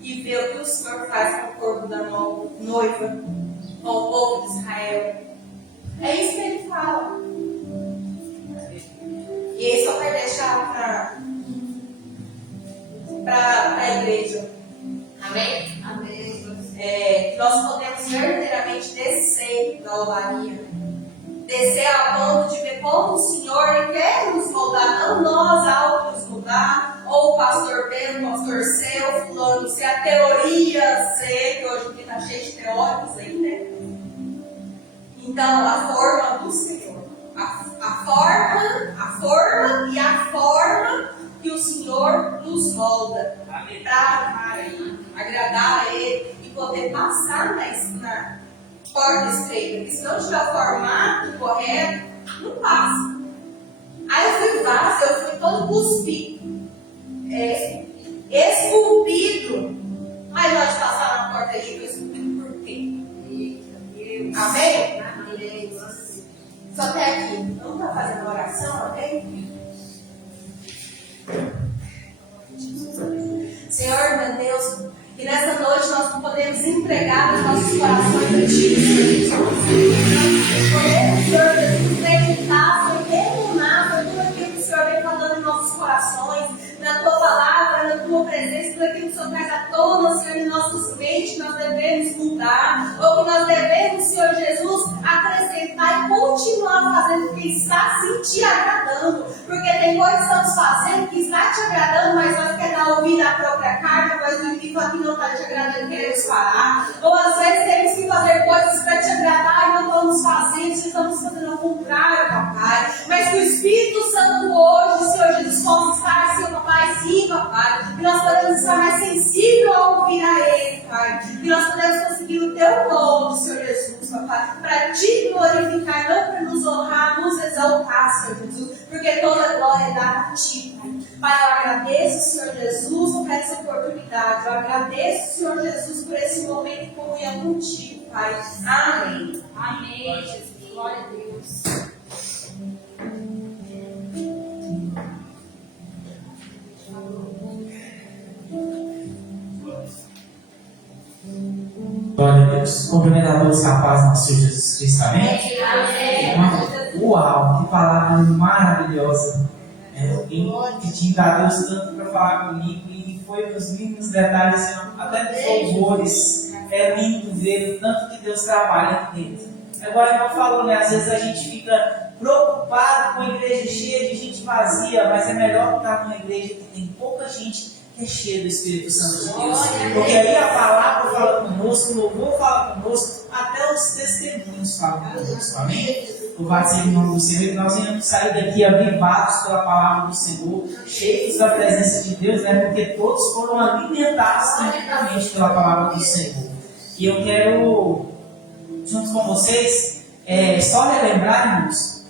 e ver o que o Senhor faz com o corpo da noiva, com o povo de Israel. É isso que ele fala. E aí só quero deixar para a igreja. Amém? Amém. Nós podemos verdadeiramente descer da olaria. Descer a ponto de ver como o Senhor quer nos moldar. Não nós algo nos mudar. Ou o pastor B, o pastor C, o fulano C, a teoria C, que hoje aqui está cheio de teóricos aí, né? Então, a forma do Senhor. A forma e a forma que o Senhor nos molda para agradar a Ele e poder passar na porta estreita. Porque se não tiver o formato correto, não passa. Aí eu fui todo cuspido, esculpido, mas nós passar na porta aí, eu esculpido por quê? Amém? Amém. Só até aqui. Vamos estar fazendo oração, amém? Senhor, meu Deus, que nessa noite nós não podemos entregar os nossos corações a Ti. Podemos, Senhor Jesus, meditar, foi derramar, foi tudo aquilo que o Senhor vem falando em nossos corações, na Tua palavra, na Tua presença, tudo aquilo que o Senhor traz à tona, Senhor, em nossas mentes, que nós devemos mudar, ou que nós devemos, Senhor Jesus, acrescentar e continuar fazendo o que está Te agradando, porque tem coisas que estamos fazendo que está Te agradando, mas nós queremos dar ouvido à própria carne, mas o inimigo aqui não está Te agradando, queremos parar, ou às vezes temos que fazer coisas para Te agradar e não estamos fazendo, estamos fazendo ao contrário, papai, mas que o Espírito Santo hoje, Senhor Jesus, possa estar assim, papai, sim, papai, que nós podemos estar mais sensíveis a ouvir a Ele, Pai, que nós podemos conseguir o Teu nome, Senhor Jesus, papai, para Te glorificar, não para nos honrar, nos exaltar, Senhor Jesus, porque toda glória é dada a Ti, Pai. Pai, eu agradeço, Senhor Jesus, por essa oportunidade, eu agradeço, Senhor Jesus, por esse momento de comunhão contigo, Pai. Amém. Amém, Jesus. Glória a Deus. Glória a Deus. Cumprimento a todos com a paz do nosso Senhor Jesus Cristo. Amém? Amém. Uau, que palavra maravilhosa. Alguém pedindo a Deus tanto para falar comigo e foi nos mínimos detalhes, até nos louvores. É lindo ver o tanto que Deus trabalha aqui dentro. Agora, como falou, né? Às vezes a gente fica preocupado com a igreja cheia de gente vazia, mas é melhor estar numa igreja que tem pouca gente que é cheia do Espírito Santo de Deus. Porque aí a palavra fala conosco, o louvor fala conosco, até os testemunhos falam conosco. Amém? Louvado seja o nome do Senhor, e nós venhamos sair daqui avivados pela palavra do Senhor, cheios da presença de Deus, né? Porque todos foram alimentados tranquilamente pela palavra do Senhor. E eu quero, junto com vocês, só relembrar, irmãos,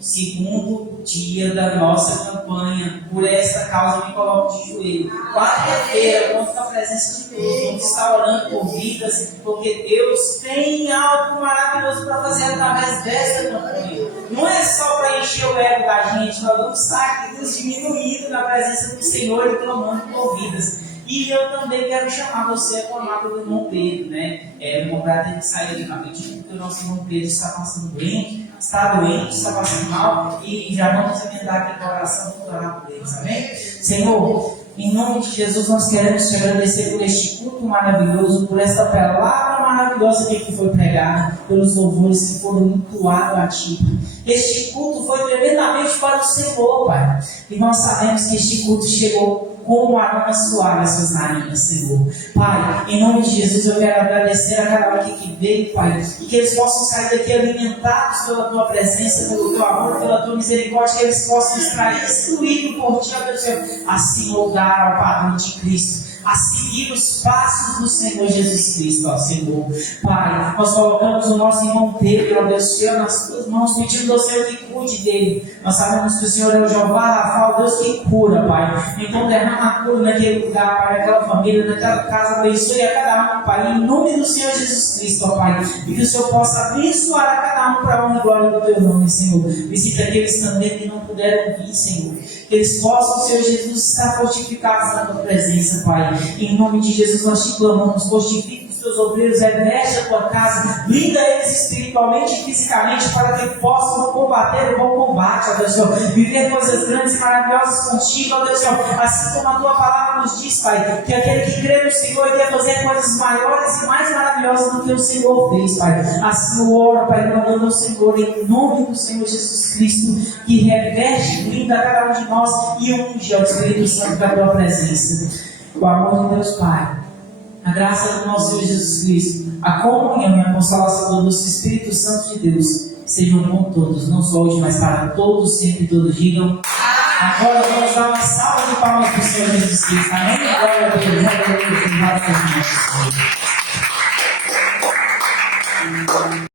segundo dia da nossa campanha, por essa causa eu me coloco de joelho. Quarta-feira, conto com a presença de Deus, vamos estar orando por vidas, porque Deus tem algo maravilhoso para fazer através dessa campanha. Não é só para encher o ego da gente, nós vamos estar aqui nos diminuindo na presença do Senhor e clamando por vidas. E eu também quero chamar você a clamar pelo irmão Pedro, né? O irmão Pedro tem que sair ali rapidinho, porque o nosso irmão Pedro está passando doente, está passando mal, e já vamos emendar aqui a oração para orar por eles, amém? Senhor, em nome de Jesus, nós queremos te agradecer por este culto maravilhoso, por esta palavra maravilhosa que aqui foi pregada, pelos louvores que foram entoados a Ti. Este culto foi tremendamente para o Senhor, Pai. E nós sabemos que este culto chegou como aroma suave às suas narinas, Senhor. Pai, em nome de Jesus, eu quero agradecer a cada um aqui que veio, Pai, e que eles possam sair daqui alimentados pela Tua presença, pelo Teu amor, pela Tua misericórdia, que eles possam extrair, instruído por Ti, assim moldar ao padrão de Cristo, a seguir os passos do Senhor Jesus Cristo, ó Senhor. Pai, nós colocamos o nosso irmão Pedro, ó Deus, Senhor, nas Tuas mãos, pedindo ao Senhor que cuide cuide dele. Nós sabemos que o Senhor é o Jeová Rafa, o Deus que cura, Pai. Então derrama a cura naquele lugar, Pai, naquela família, naquela casa, abençoe a cada um, Pai, em nome do Senhor Jesus Cristo, ó Pai, e que o Senhor possa abençoar a cada um para a honra e glória do Teu nome, Senhor. Visita aqueles também que não puderam vir, Senhor. Que eles possam, Senhor Jesus, estar fortificados na Tua presença, Pai. Em nome de Jesus nós te clamamos, fortifica os Teus obreiros, reveste a Tua casa, blinda eles espiritualmente e fisicamente para que possam combater o bom combate, ó Deus, Senhor. Viver coisas grandes e maravilhosas contigo, ó Deus, Senhor. Assim como a Tua palavra nos diz, Pai, que aquele que crê no Senhor iria fazer coisas maiores e mais maravilhosas do que o Senhor fez, Pai. Assim eu oro, Pai, clamando ao Senhor, em nome do Senhor Jesus Cristo, que reveste, blinda cada um de nós e unge ao Espírito Santo da Tua presença. O amor de Deus, Pai, a graça do nosso Senhor Jesus Cristo, a comunhão e a consolação do Espírito Santo de Deus sejam com todos, não só hoje, mas para todos, sempre todos digam. Agora vamos dar uma salva de palmas para o Senhor Jesus Cristo. Amém? Glória a Deus.